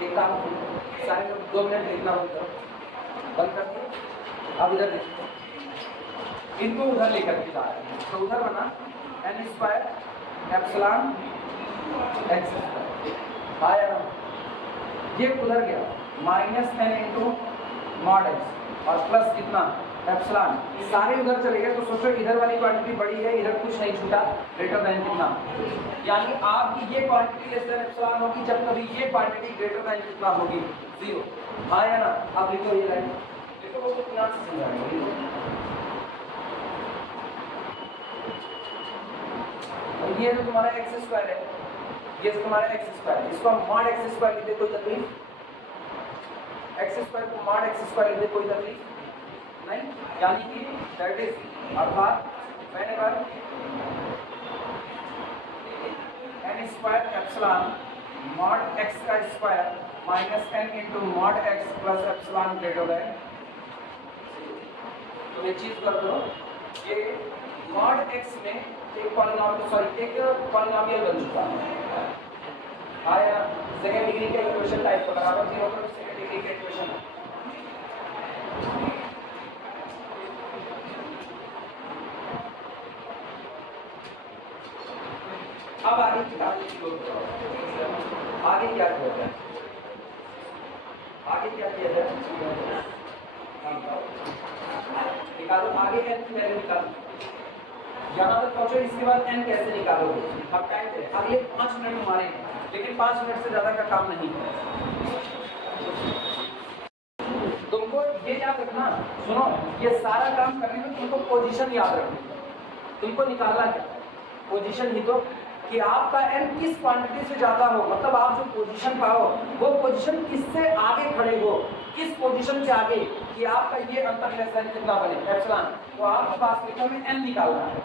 एक काम सारे लोग 2 मिनट लिखना बंद कर दिए। अब इधर देखो, इनको उधर लेकर के जा रहे हैं, तो उधर बना n स्क्वायर एप्सिलॉन x आया ना, ये उधर गया minus n into mod x और प्लस कितना एप्सिलॉन, सारे उधर चले गए तो सोचो इधर वाली क्वांटिटी बड़ी है, इधर कुछ नहीं छूटा, ग्रेटर देन कितना, यानी आपकी ये क्वांटिटी लेस देन एप्सिलॉन होगी जब कभी ये क्वांटिटी ग्रेटर देन कितना होगी, 0। हाँ या ना? अब लिखो ये लाइन, लिखो वो कितना से समझाएंगे। ये जो तुम्हारा एक्स स्क्वायर है, ये जो तुम्हारा एक्स स्क्वायर, इसको हम मॉड एक्स स्क्वायर लिखते, कोई तकलीफ? एक्स स्क्वायर को मॉड एक्स स्क्वायर लिखते, कोई तकलीफ नहीं, यानी कि दैट इज अर्थात whenever n square epsilon mod x का square minus n into mod x plus epsilon greater then, तो ये चीज कर दो, ये मॉड x में एक पॉलिनॉमियल, सॉरी एक पॉलिनॉमियल बन चुका है। आया सेकंड डिग्री का इक्वेशन टाइप का बराबर 0 पर सेकंड डिग्री का इक्वेशन। अब आगे की बात आगे क्या किया जाए, आगे क्या किया जाए, निकालो आगे n की वैल्यू निकालो, यहाँ तक पहुंचो, इसके बाद n कैसे निकालोगे। अब टाइम दे, अगले 5 मिनट हमारे, लेकिन 5 मिनट से ज्यादा का काम नहीं है। तुमको ये याद रखना, सुनो, ये सारा काम करने में तुमको पोजीशन याद रखनी, तुमको निकालना क्या है, पोजीशन ही तो, कि आपका n किस क्वांटिटी से ज्यादा हो, मतलब आप जो पोजीशन पाओ वो पोजीशन किससे आगे खड़े हो, किस पोजीशन के आगे, कि आपका ये अंतर लेस देन कितना बने, एप्सिलॉन। तो आपको वास्तविकता में n निकालना है,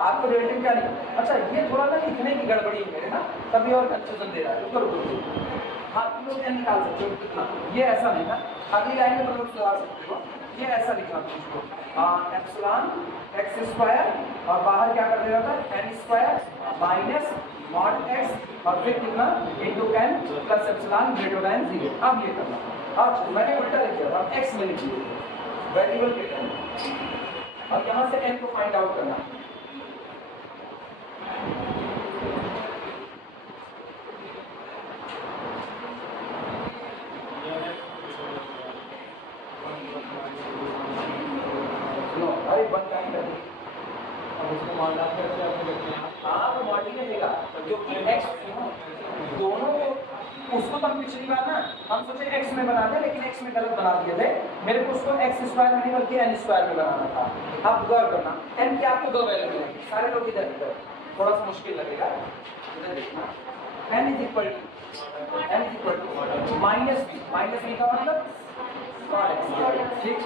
आपको रिलेटिव क्या नहीं। अच्छा ये थोड़ा ना लिखने की गड़बड़ी है मेरे ना, तभी और कंफ्यूजन दे रहा है, रुको। हाँ तुम लोग n निकाल सकते हो कितना, ये ऐसा नहीं ना, अगली लाइन में तुम लोग सुधार सकते हो, ये ऐसा लिखना तुमको, एप्सिलॉन x स्क्वायर और बाहर क्या कर देना था, n square minus mod x और फिर कितना into n plus epsilon greater than 0। अब ये करना, अब मैंने उल्टा लिख दिया, अब x में लिख दिया वेरिएबल के टर्म, अब यहाँ से n को फाइंड आउट करना। अरे बन टाइम कर उसको मॉडल करके अपने लिखते हैं। हाँ वो मॉडल रहेगा क्योंकि x दोनों को, उसको तो हम पिछली बार ना हम सोचे x में बना दे, लेकिन x में गलत बना दिए थे, मेरे को उसको x स्क्वायर में नहीं बल्कि n स्क्वायर में बनाना था। अब गौर करना, n की आपको दो वैल्यू मिलेगी, सारे लोग इधर इधर, थोड़ा सा मुश्किल लगेगा, इधर देखना, n is equal to minus b का मतलब ठीक,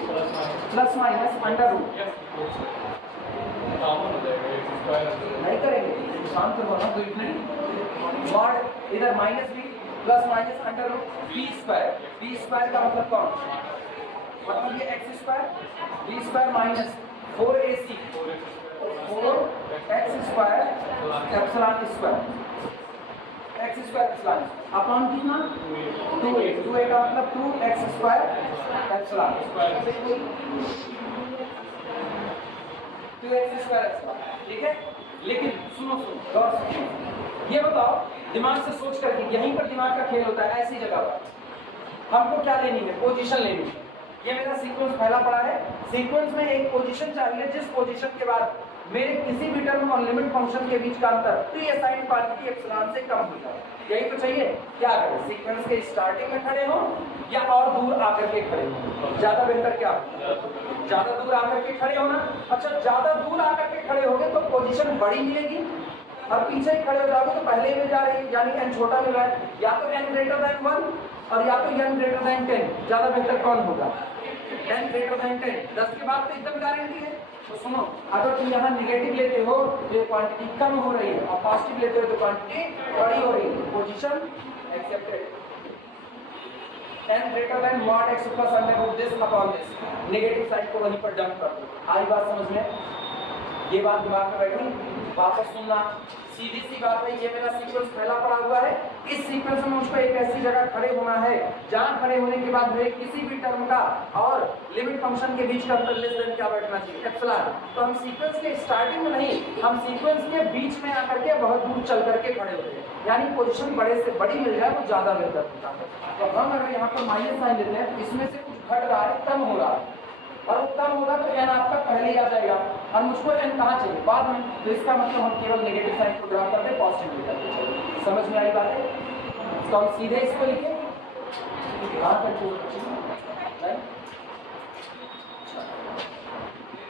प्लस माइनस अंडर रूट नहीं करेंगे, शांत हो ना, कोई नहीं, मॉड इधर minus b plus minus under root b square का मतलब कौन, मतलब ये x square, b square minus 4ac 4x square epsilon square, x square epsilon upon कितना 2a का मतलब 2x square epsilon 2x square epsilon, ठीक है। लेकिन सुनो गौर से, ये बताओ दिमाग से सोच करके, यहीं पर दिमाग का खेल होता है, ऐसी जगह पर हमको क्या लेनी है, पोजीशन लेनी है। ये मेरा सीक्वेंस फैला पड़ा है, सीक्वेंस में एक पोजीशन चाहिए जिस पोजीशन के बाद मेरे किसी भी टर्म और लिमिट फंक्शन के बीच का अंतर प्री असाइंड क्वांटिटी एप्सिलॉन से कम हो जाए। यही तो चाहिए, क्या करें, सीक्वेंस के स्टार्टिंग में खड़े हो या और दूर आकर के खड़े हो, ज्यादा बेहतर क्या, ज्यादा दूर आकर के खड़े होना। अच्छा ज्यादा दूर आकर के खड़े होगे तो पोजीशन बड़ी मिलेगी, और पीछे ही खड़े हो जाओगे तो पहले में जा रही है, यानी n छोटा मिल रहा है, या तो n ग्रेटर देन 1 और या तो n ग्रेटर देन 10, ज्यादा बेहतर कौन होगा, n ग्रेटर देन 10, 10 के बाद तो एकदम गारंटी है। तो सुनो, अगर तुम यहाँ नेगेटिव लेते हो तो क्वांटिटी कम हो रही है, और पॉजिटिव लेते हो तो क्वांटिटी बड़ी हो रही है, position accepted, n greater than mod x plus under root this upon this, negative side को वहीं पर डंप कर दो। आई बात समझ में, ये बात दिमाग में बैठी, वापस सुनना, सीधी सी बात है, ये मेरा सीक्वेंस फैला पड़ा हुआ है, इस सीक्वेंस में मुझको एक ऐसी जगह खड़े होना है जहां खड़े होने के बाद मेरे किसी भी टर्म का और लिमिट फंक्शन के बीच का अंतर लेस देन क्या बैठना चाहिए, एप्सिलॉन। तो हम सीक्वेंस के स्टार्टिंग में नहीं, हम सीक्वेंस के बीच में आकर के बहुत दूर चल करके खड़े होते हैं, यानी पोजीशन बड़े से बड़ी मिल जाए वो ज्यादा बेहतर होता है। तो हम अगर यहाँ पर माइनस साइन लेते हैं, इसमें से कुछ घट रहा है, कम हो रहा है, और वो कम होगा तो n आपका पहले ही आ जाएगा, और मुझको n कहाँ चाहिए बाद में, तो इसका मतलब हम केवल नेगेटिव साइन को ड्रा करते पॉजिटिव लिखते चलिए। समझ में आई बात है? तो हम सीधे इसको लिखे कहाँ तक।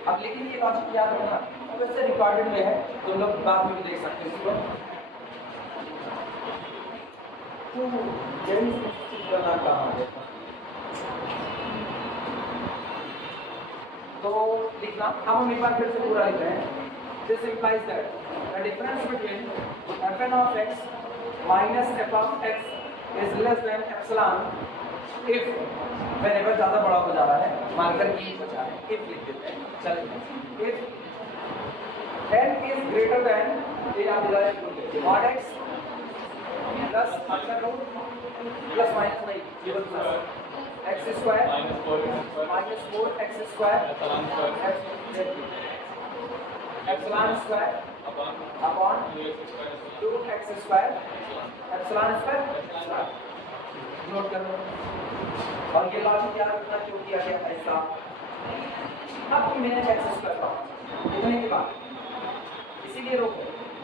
अब लेकिन ये लॉजिक याद रखना, अब वैसे रिकॉर्डेड में है, तुम लोग बाद में भी देख सकते हो इसको। तो लिखना, अब हम एक बार फिर से पूरा लिख रहे हैं। This implies that the difference between fn of x minus f of x is less than epsilon if whenever ज्यादा बड़ा हो जा रहा है, मार्कर की बचा है, if लिख देते हैं। चलिए, if n is greater than ये आप mod x plus under root plus minus नहीं केवल plus x square minus 4x square epsilon square upon 2x square epsilon square note कर लो। और ये लॉजिक याद रखना क्यों किया गया ऐसा। अब तुम मैंने x स्क्वायर पाओ इतने के बाद, इसीलिए रोको,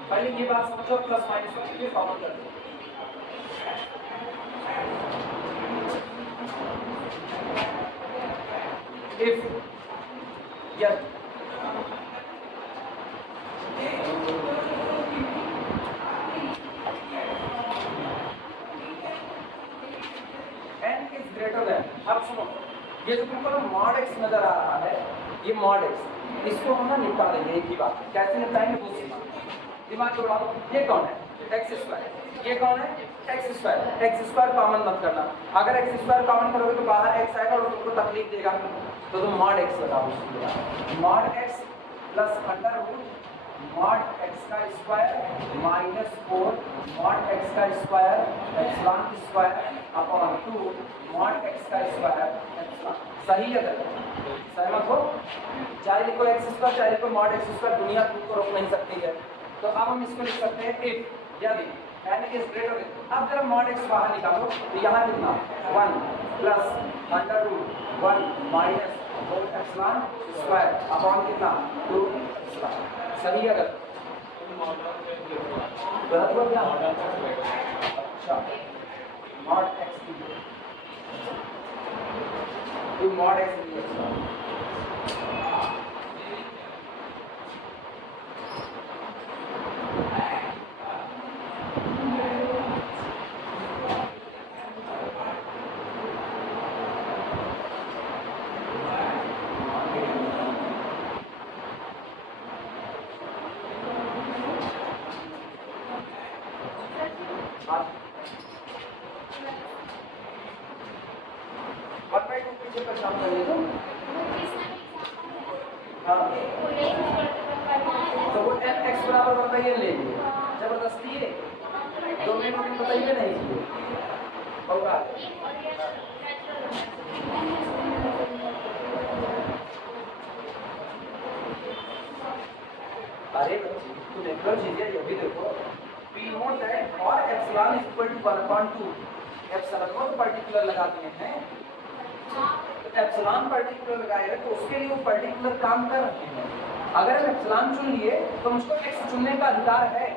पहले ये बात समझो, प्लस माइनस को फिर कॉमन कर दो। if yes n is greater than, अब सुनो, ये जो तुमको mod x नजर आ रहा है, ये mod x, इसको हम ना निपटा देंगे एक ही बात। कैसे निपटाएंगे वो सीमा दिमाग को लगाओ। ये कौन है? x स्क्वायर, ये कौन है? x square. x square common मत करना, अगर x स्क्वायर कॉमन करोगे तो बाहर x आएगा और तुमको तकलीफ देगा, तो तुम mod x लगाओ। mod x plus under root mod x का स्क्वायर माइनस 4 mod x का square epsilon square upon 2 mod x का स्क्वायर एप्सिलॉन। सही है? सहमत हो? चाहे लिखो x स्क्वायर चाहे लिखो mod x स्क्वायर, दुनिया खुद को रोक नहीं सकती है। तो अब हम इसको लिख सकते हैं इफ यदि n इज ग्रेटर देन, अब जब mod x बाहर निकालो तो यहाँ लिखना 1 plus under root 1 minus 4 epsilon square upon कितना 2 एप्सिलॉन। सही है? गलत हो क्या? अच्छा, mod x तो mod x तो वो x बराबर बताइए ले जबरदस्ती है, 2 मिनट में बताइए नहीं होगा। अरे तू देखो चीजें ये भी देखो, we know that for epsilon is equal to 1/2, epsilon को पर्टिकुलर लगा दिए हैं, तो एप्सिलॉन पर्टिकुलर लगाए तो उसके लिए वो पर्टिकुलर काम कर रहे हैं। अगर हम एप्सिलॉन चुन लिए तो मुझको x चुनने का अधिकार है,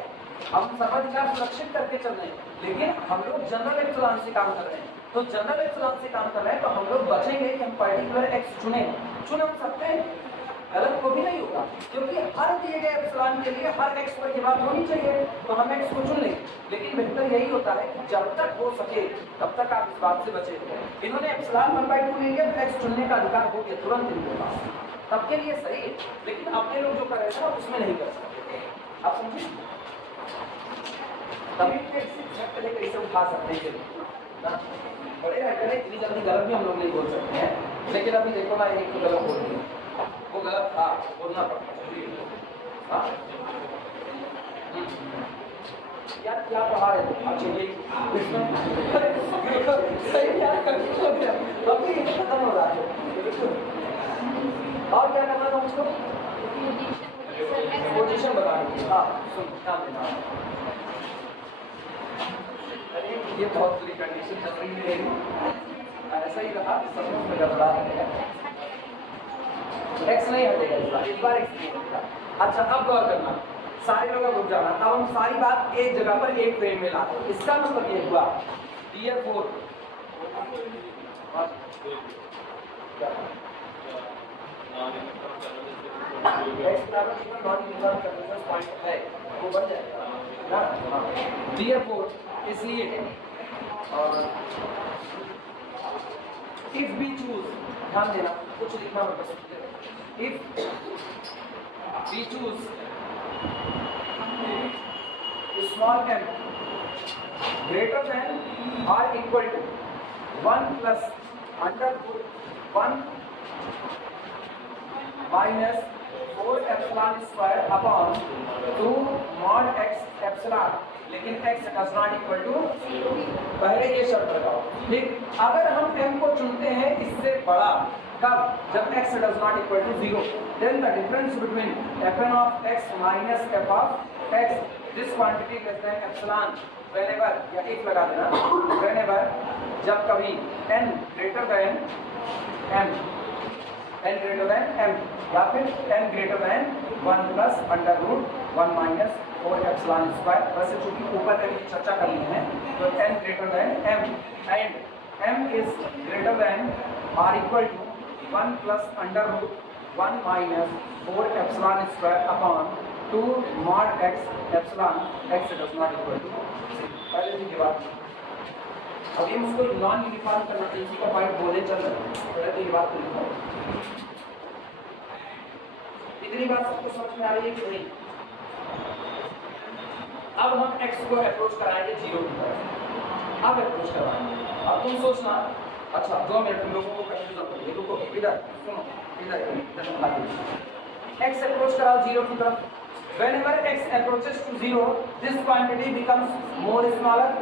हम सर्वाधिकार सुरक्षित करके चल रहे हैं, लेकिन हम लोग जनरल एप्सिलॉन से काम कर रहे हैं। तो जनरल एप्सिलॉन से काम कर रहे हैं तो हम लोग बचेंगे कि हम पर्टिकुलर x चुन हम सकते हैं, गलत को भी नहीं होगा, क्योंकि हर दिए गए एप्सिलॉन के लिए हर x पर ये बात होनी चाहिए, तो हम x को चुन लेंगे। लेकिन बेहतर यही होता है कि जब तक हो सके तब तक आप इस बात से बचे। इन्होंने एप्सिलॉन 1/2 ले लिया तो x चुनने का अधिकार हो गया तुरंत इनके पास, तब के लिए सही है। लेकिन अपने लोग जो कर रहे थे उसमें नहीं कर सकते, आप समझे? तभी कैसे उठा सकते हैं ना, बड़े रहते इतनी जल्दी गलत भी हम लोग नहीं बोल सकते हैं। लेकिन अभी देखो ना, एक तो गलत बोल दिया, वो गलत था, बोलना पड़ता है। यार क्या पढ़ा है? अच्छा ये सही यार अभी खत्म हो रहा है। और क्या करना था मुझको? पोजीशन बता दो। हाँ सुन, क्या देना? अरे ये बहुत बुरी कंडीशन चल रही है, ऐसा ही रहा सब में गड़बड़ा है। x नहीं हटेगा इस बार x नहीं हटेगा। अच्छा अब गौर करना, सारे लोग रुक जाना, अब हम सारी बात एक जगह पर एक फ्रेम में लाते हैं। इसका मतलब ये हुआ ईयर 4 x बराबर equal non uniform convergence point है वो बन जाएगा ना। ईयर 4 इसलिए और इफ बी चूज, ध्यान देना कुछ लिखना मत बस, if we choose small m greater than or equal to 1 plus under root 1 minus 4 epsilon square upon 2 mod x epsilon, लेकिन x does not equal to, पहले ये शर्त लगाओ ठीक। अगर हम m को चुनते हैं इससे बड़ा, कब? जब x does not equal to 0, then the difference between fn of x minus f of x, this quantity less than epsilon, whenever, या if लगा देना, whenever, जब कभी n greater than m, n greater than m, या फिर n greater than 1 plus under root 1 minus 4 epsilon square। वैसे चूंकि ऊपर में भी चर्चा करनी है तो n greater than m and m is greater than or equal to 1 plus under root 1 minus 4 epsilon square upon 2 mod x epsilon, x does not equal to 0। पहले दिन के बाद अभी हम उसको नॉन यूनिफॉर्म कन्वर्जेंसी का पॉइंट बोले चल रहे हैं, पहले तो ये बात को लिखो। इतनी बात सबको समझ में आ रही है कि नहीं? अब हम x को अप्रोच कराएंगे 0 की तरफ, अब अप्रोच करवाएंगे। अब तुम सोचना, अच्छा 2 मिनट तुम लोगों को कंफ्यूजन हो गई, रुको इधर सुनो, इधर x अप्रोच कराओ 0 की तरफ। whenever x approaches to 0, this quantity becomes more smaller,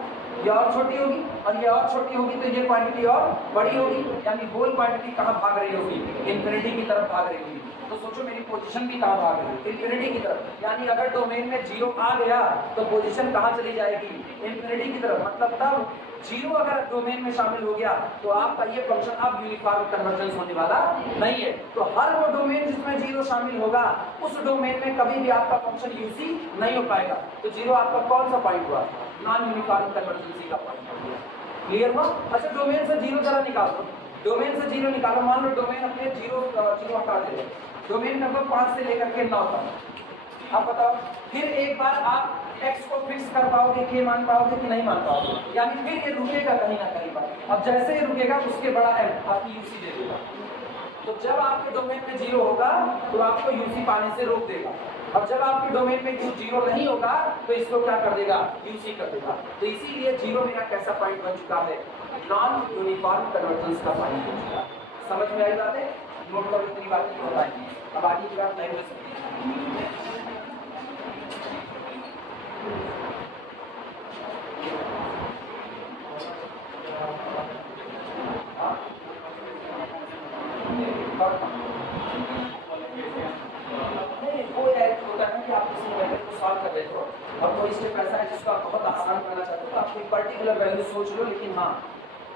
ये और छोटी होगी और ये और छोटी होगी तो ये क्वांटिटी और बड़ी होगी, यानी होल क्वांटिटी कहाँ भाग रही होगी? इंफिनिटी की तरफ भाग रही होगी। तो सोचो मेरी पोजीशन भी कहाँ भाग रही है? इंफिनिटी की तरफ। यानी अगर डोमेन में 0 आ गया तो पोजीशन कहाँ चली जाएगी? इंफिनिटी की तरफ। मतलब तब 0 अगर डोमेन में शामिल हो गया तो आपका ये फंक्शन अब यूनिफॉर्म कन्वर्जेंस होने वाला नहीं है। तो हर वो डोमेन जिसमें 0 शामिल होगा उस डोमेन में कभी भी आपका फंक्शन यूसी नहीं हो पाएगा। तो 0 आपका कौन सा पॉइंट हुआ? नॉन यूनिफॉर्म कन्वर्जेंसी का पॉइंट हो गया। क्लियर हुआ? अच्छा डोमेन से 0 जरा निकालो, डोमेन से 0 निकालो। मान लो डोमेन अपने 0 हटा दे, डोमेन नंबर 5 से लेकर के 9 तक। अब बताओ फिर एक बार आप x को फिक्स कर पाओगे कि मान पाओगे कि नहीं मान पाओगे? यानी फिर ये रुकेगा कहीं ना कहीं पर। अब जैसे ही रुकेगा उसके बड़ा m आपकी यूसी दे देगा। तो जब आपके डोमेन में 0 होगा तो आपको यूसी पाने से रोक देगा। अब जब आपके डोमेन में 0 नहीं होगा तो इसको क्या कर देगा? यूसी कर देगा। तो इसीलिए 0 मेरा कैसा पॉइंट बन चुका है? नॉन यूनिफॉर्म कन्वर्जेंस का पॉइंट बन चुका है। समझ में आई बात है? नोट करो, इतनी बातें क्यों बताएंगे। अब आगे की बात नहीं हो सकती। और कोई स्टेप ऐसा है जिसको आप बहुत आसान करना चाहते हो तो आप एक पर्टिकुलर वैल्यू सोच लो, लेकिन हाँ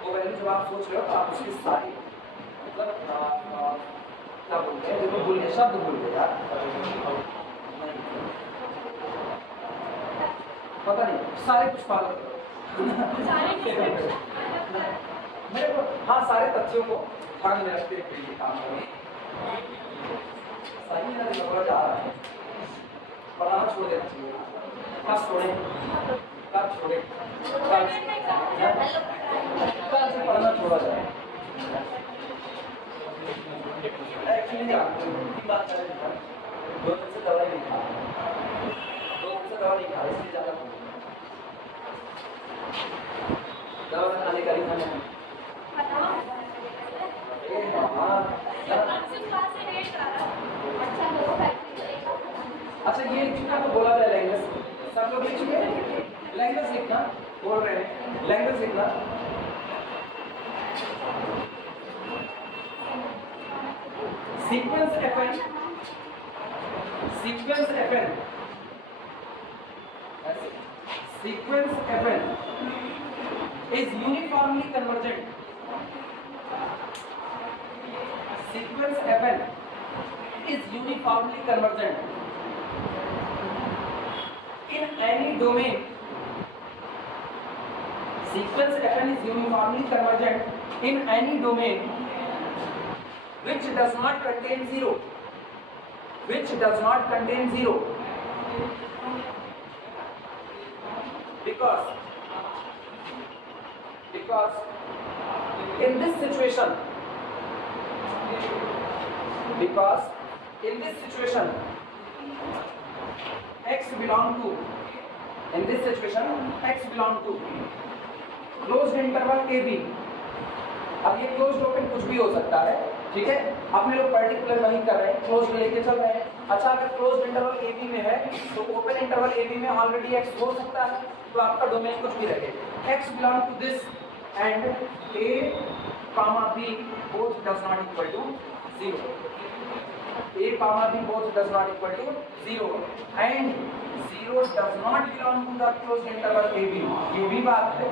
वो वैल्यू जब आप सोच रहे हो तो आप उसके सारे मतलब क्या बोलते हैं, देखो भूल गए, शब्द भूल गए यार, पता नहीं, सारे कुछ फॉलो करो मेरे को, हाँ सारे तथ्यों को ध्यान में रखते हुए काम करो। सही है ना? जा रहा है, पढ़ाना छोड़ देना चाहिए। कब छोड़े? कब छोड़े? कल से पढ़ना छोड़ा जाए। एक्चुअली बात करें, 2 दिन से दवाई नहीं खा, 2 दिन से दवा नहीं खा, इसलिए ज़्यादा दवा खाने का रीज़न है। अच्छा ये चुका तो बोला जाए लैंग्वेज, सब लोग लिख चुके हैं? लैंग्वेज लिखना बोल रहे हैं, लैंग्वेज लिखना। Sequence FN, sequence FN, sequence FN is uniformly convergent. Sequence FN it is uniformly convergent in any domain. Sequence Fn is uniformly convergent in any domain which does not contain 0. Which does not contain 0. Because in this situation, x belong to closed interval a b. अब ये closed open कुछ भी हो सकता है, ठीक है. अपने लोग पर्टिकुलर वही कर रहे हैं, क्लोज्ड लेके चल रहे हैं. अच्छा, अगर क्लोज्ड इंटरवल ए बी में है तो ओपन इंटरवल ए बी में ऑलरेडी एक्स हो सकता है, तो आपका डोमेन कुछ भी रखे. X belong to this and a comma b both does not equal to 0. A comma B both does not equal to 0 and 0 does not belong to the closed interval AB. ये भी बात है,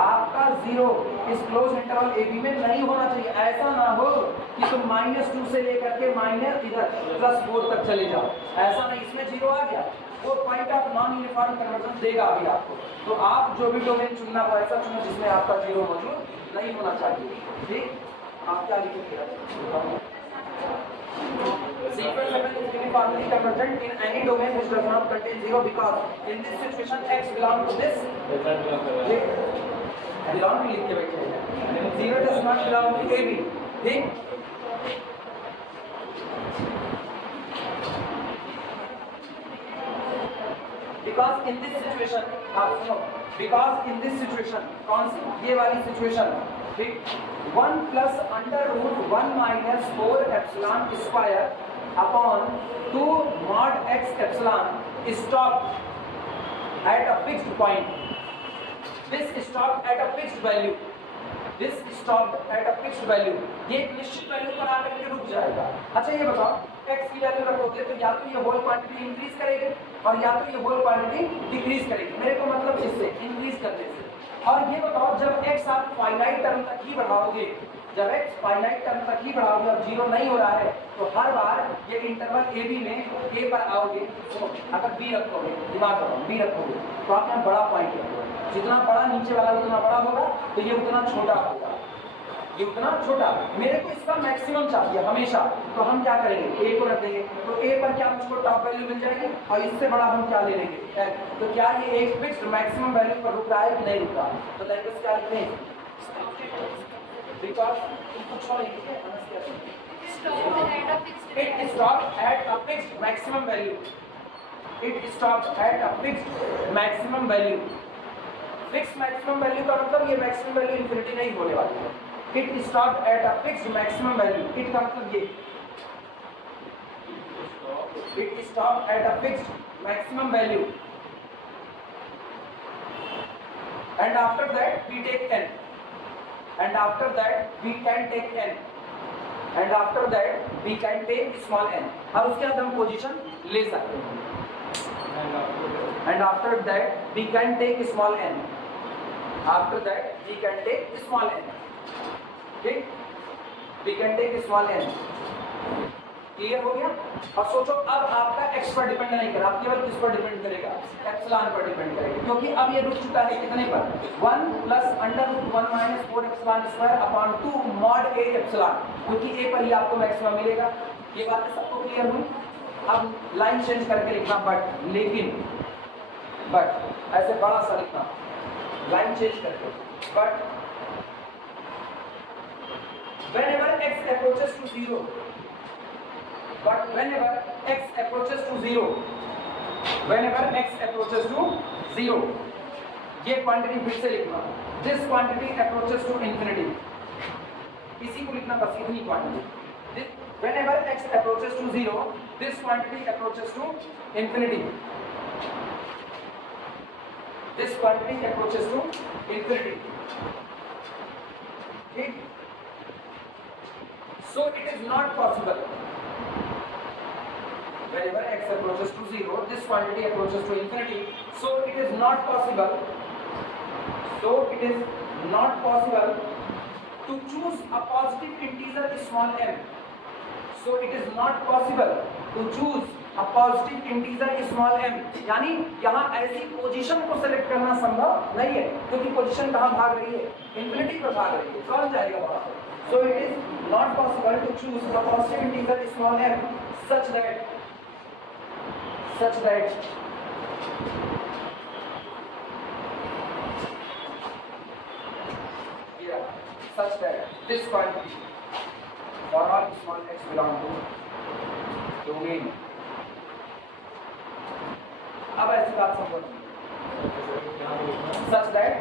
आपका 0 इस close interval AB में नहीं होना चाहिए. ऐसा ना हो कि तुम -2 से लेकर के +4 तक चले जाओ. ऐसा नहीं, इसमें 0 आ गया, वो point of non uniform conversion देगा अभी आपको. तो आप जो भी डोमेन चुनना हो ऐसा चुनो जिसमें आपका 0 मौजूद नहीं होना चाहिए. ठीक, आप क्या लिखेंगे? Sequence Fn is uniformly convergent in any domain which does not contain 0 because in this situation x belong to this. belong to लिख के बैठे हैं. 0 does not belong to AB. ठीक, because in this situation, सुनो, because in this situation, कौन सी? ये वाली situation. ठीक, 1 plus under root 1 minus 4 epsilon square upon 2 mod x epsilon is stopped at a fixed point. This is stopped at a fixed value. This is stopped at a fixed value. ये एक निश्चित value पर आकर के रुक जाएगा. अच्छा, ये बताओ, x की वैल्यू रखोगे तो या तो ये होल क्वांटिटी इंक्रीज करेगी और या तो ये होल क्वांटिटी डिक्रीज करेगी. मेरे को मतलब इससे इंक्रीज करने से. और ये बताओ, जब x आप फाइनाइट टर्म तक ही बढ़ाओगे, जब x फाइनाइट टर्म तक ही बढ़ाओगे, अब 0 नहीं हो रहा है, तो हर बार ये इंटरवल ए बी में a पर आओगे. तो अगर b रखोगे, दिमाग लगाओ, b रखोगे तो आपने बड़ा पॉइंट रखोगे. जितना बड़ा नीचे वाला उतना बड़ा होगा, तो ये उतना छोटा होगा, ये उतना छोटा. मेरे को इसका मैक्सिमम चाहिए हमेशा, तो हम क्या करेंगे? a को रख देंगे. तो a पर क्या मुझको टॉप वैल्यू मिल जाएगी और इससे बड़ा हम क्या ले लेंगे? तो क्या ये एक फिक्स्ड मैक्सिमम वैल्यू पर रुक रहा है कि नहीं रुक रहा? तो लैंग्वेज क्या लिखते हैं? बिकॉज़ कुछ और लिखिए, it stopped at a fixed maximum value. It stopped at a fixed maximum value. Fix maximum value का मतलब ये मैक्सिमम वैल्यू इंफिनिटी नहीं होने वाली है. It stopped at a fixed maximum value. It का मतलब ये, it stopped at a fixed maximum value and after that we take n, and after that we can take n, and after that we can take small n. अब उसके बाद हम position ले सकते हैं. And after that we can take small n. After that, we can take small n. ठीक, we can take small n. Clear हो गया? और सोचो, अब आपका x पर डिपेंड नहीं करेगा, आप केवल किस पर डिपेंड करेगा? एप्सिलॉन पर डिपेंड करेगा, क्योंकि अब ये रुक चुका है कितने पर? 1 plus under root 1 minus 4 epsilon square upon 2 mod a epsilon, क्योंकि a पर ही आपको मैक्सिमम मिलेगा. ये बातें सबको क्लियर हुई? अब लाइन चेंज करके लिखना, बट, लेकिन, बट ऐसे बड़ा सा लिखना, लाइन चेंज करके. But whenever x approaches to 0, but whenever x approaches to 0, whenever x approaches to 0, ये क्वांटिटी फिर से लिखना. this quantity approaches to infinity. इसी को लिखना बस, इतनी quantity. whenever x approaches to 0, this quantity approaches to infinity. This quantity approaches to infinity. Okay? So it is not possible. Whenever x approaches to 0, this quantity approaches to infinity. So it is not possible. So it is not possible to choose a positive integer small m. So it is not possible to choose a positive integer small m, यानी यहाँ ऐसी position को select करना संभव नहीं है, क्योंकि position कहाँ भाग रही है, इंफिनिटी पर भाग रही है, कौन जाएगा वहाँ पर? So it is not possible to choose a positive integer small m such that this point P for all small x belong to domain. अब ऐसी बात समझो, such that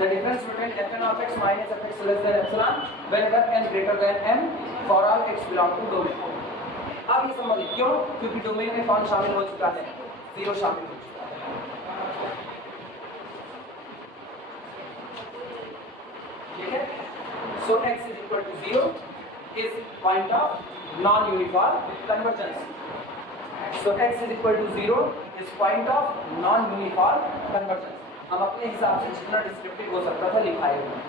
the difference between fn of x minus fx less than epsilon whenever n greater than m for all x belong to domain. अब ये समझिए क्यों, क्योंकि domain में कौन शामिल हो चुका है, 0 शामिल हो चुका है, ठीक है। So x is equal to 0 is point of non-uniform convergence. So x is equal to 0 is point of non-uniform convergence. हम अपने हिसाब से जितना डिस्क्रिप्टिव हो सकता था लिखाए हुए,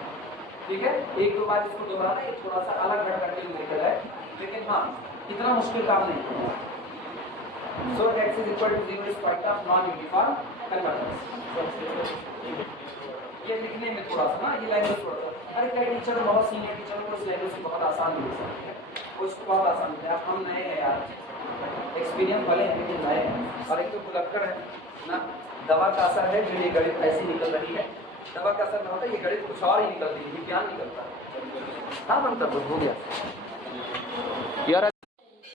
ठीक है। एक दो बार इसको दोहराना, ये थोड़ा सा अलग घट करके लिखा है, लेकिन हाँ इतना मुश्किल काम नहीं है। So x is equal to 0 is point of non-uniform convergence. ये लिखने में थोड़ा सा ना, ये लैंग्वेज थोड़ा सा, अरे कई टीचर बहुत सीनियर टीचर को इस लैंग्वेज से बहुत आसान लिख सकते हैं, उसको बहुत आसान लिखते हैं। हम नए हैं यार, एक्सपीरियंस वाले हैं लेकिन नए हैं, और एक तो भुलक्कड़ है ना, दवा का असर है जो ये गणित ऐसी निकल रही है, दवा का असर ना होता, ये गणित कुछ और ही निकल रही है, विज्ञान निकलता है। हाँ बनता हो गया यार।